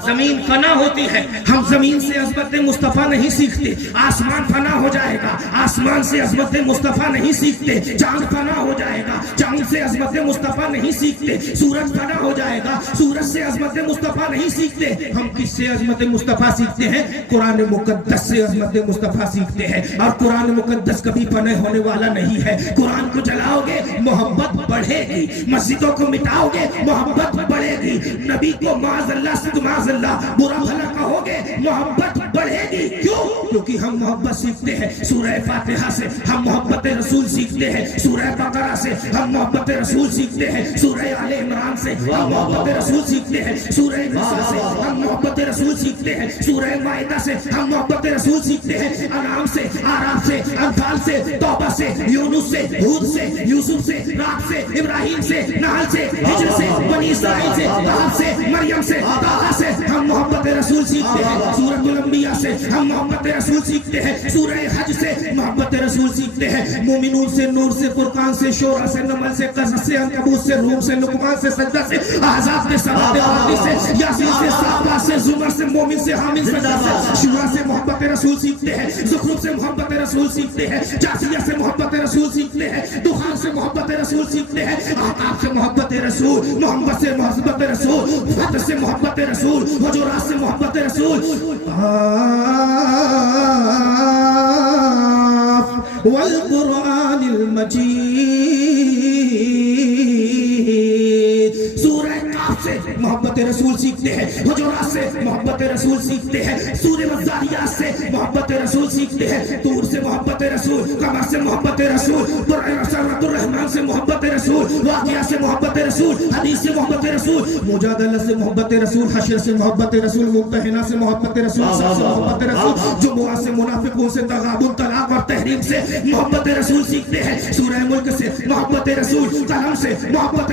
زمین فنا ہوتی ہے, ہم زمین سے عظمت مصطفیٰ نہیں سیکھتے. آسمان فنا ہو جائے گا, آسمان سے عظمت مصطفیٰ نہیں سیکھتے. چاند فنا ہو جائے گا, چاند سے عظمت مصطفیٰ نہیں سیکھتے. سورج فنا ہو جائے گا, سورج سے عظمت مصطفیٰ نہیں سیکھتے. ہم کس سے عظمت مصطفیٰ سیکھتے ہیں؟ قرآن مقدس سے عظمت مصطفیٰ سیکھتے ہیں. اور قرآن مقدس کبھی فنا ہونے والا نہیں ہے. قرآن کو جلاؤ گے محبت بڑھے گی, مسجدوں کو مٹاؤ گے محبت بڑھے گی. نبی کو معاذ اللہ سے معاذ اللہ برا بھلا کہو گے محبت بڑھے گی. کیوں؟ کیونکہ ہم محبت سیکھتے ہیں سورہ فاتحہ سے, ہم محبت رسول سیکھتے ہیں سورہ بقرہ سے, ہم محبت رسول سیکھتے ہیں سورہ آل عمران سے, ہم محبت رسول سیکھتے ہیں سورہ نساء سے, ہم محبت رسول سیکھتے ہیں سورہ مائدہ سے, ہم محبت رسول سیکھتے ہیں انعام سے, اعراف سے, انفال سے, توبہ سے, یونس سے, ہود سے, یوسف سے, رات سے, ابراہیم سے, نحل سے, ہجر سے, بنی اسرائیل سے, کہف سے, مریم سے, طٰہٰ سے. ہم محبت رسول سیکھتے ہیں سورۃ الانبیاء سے, ہم محبت رسول سیکھتے ہیں سورہ حج سے, محبت رسول سیکھتے ہیں مومنون سے, نور سے, فرقان سے, شورى سے, نمل سے, قصص سے, عنکبوت سے, روم سے, لقمان سے, سجدہ سے, احزاب سے, سبا سے, یاسین سے, صافہ سے, زمر سے, مومن سے, حامد سے, شورى سے محبت رسول سیکھتے ہیں, زخرف سے محبت رسول سیکھتے ہیں, جاثیہ سے محبت رسول سیکھتے ہیں, دخان سے محبت رسول سیکھتے ہیں, احقاف سے محبت رسول, محمد سے محبت رسول, فتح سے محبت رسول, حجرات سے محبت رسول, والقرآن المجید. سورہ کاف سے محبت رسول سیکھتے ہیں, حجرات سے محبت رسول سیکھتے ہیں, سورہ والذاریات سے محبت رسول سیکھتے ہیں, طور سے محبت رسول, قمر سے محبت رسول, سورۃ الرحمن سے محبت رسول, واقعہ سے محبت رسول, حدیث سے محبت رسول, مجادلہ سے محبت رسول, حشر سے محبت رسول, ممتحنہ سے محبت رسول, صف سے محبت رسول, جمعہ سے, منافقون سے, تغابن, طلاق اور تحریم سے محبت رسول سیکھتے ہیں, سورہ ملک سے محبت رسول, قلم سے محبت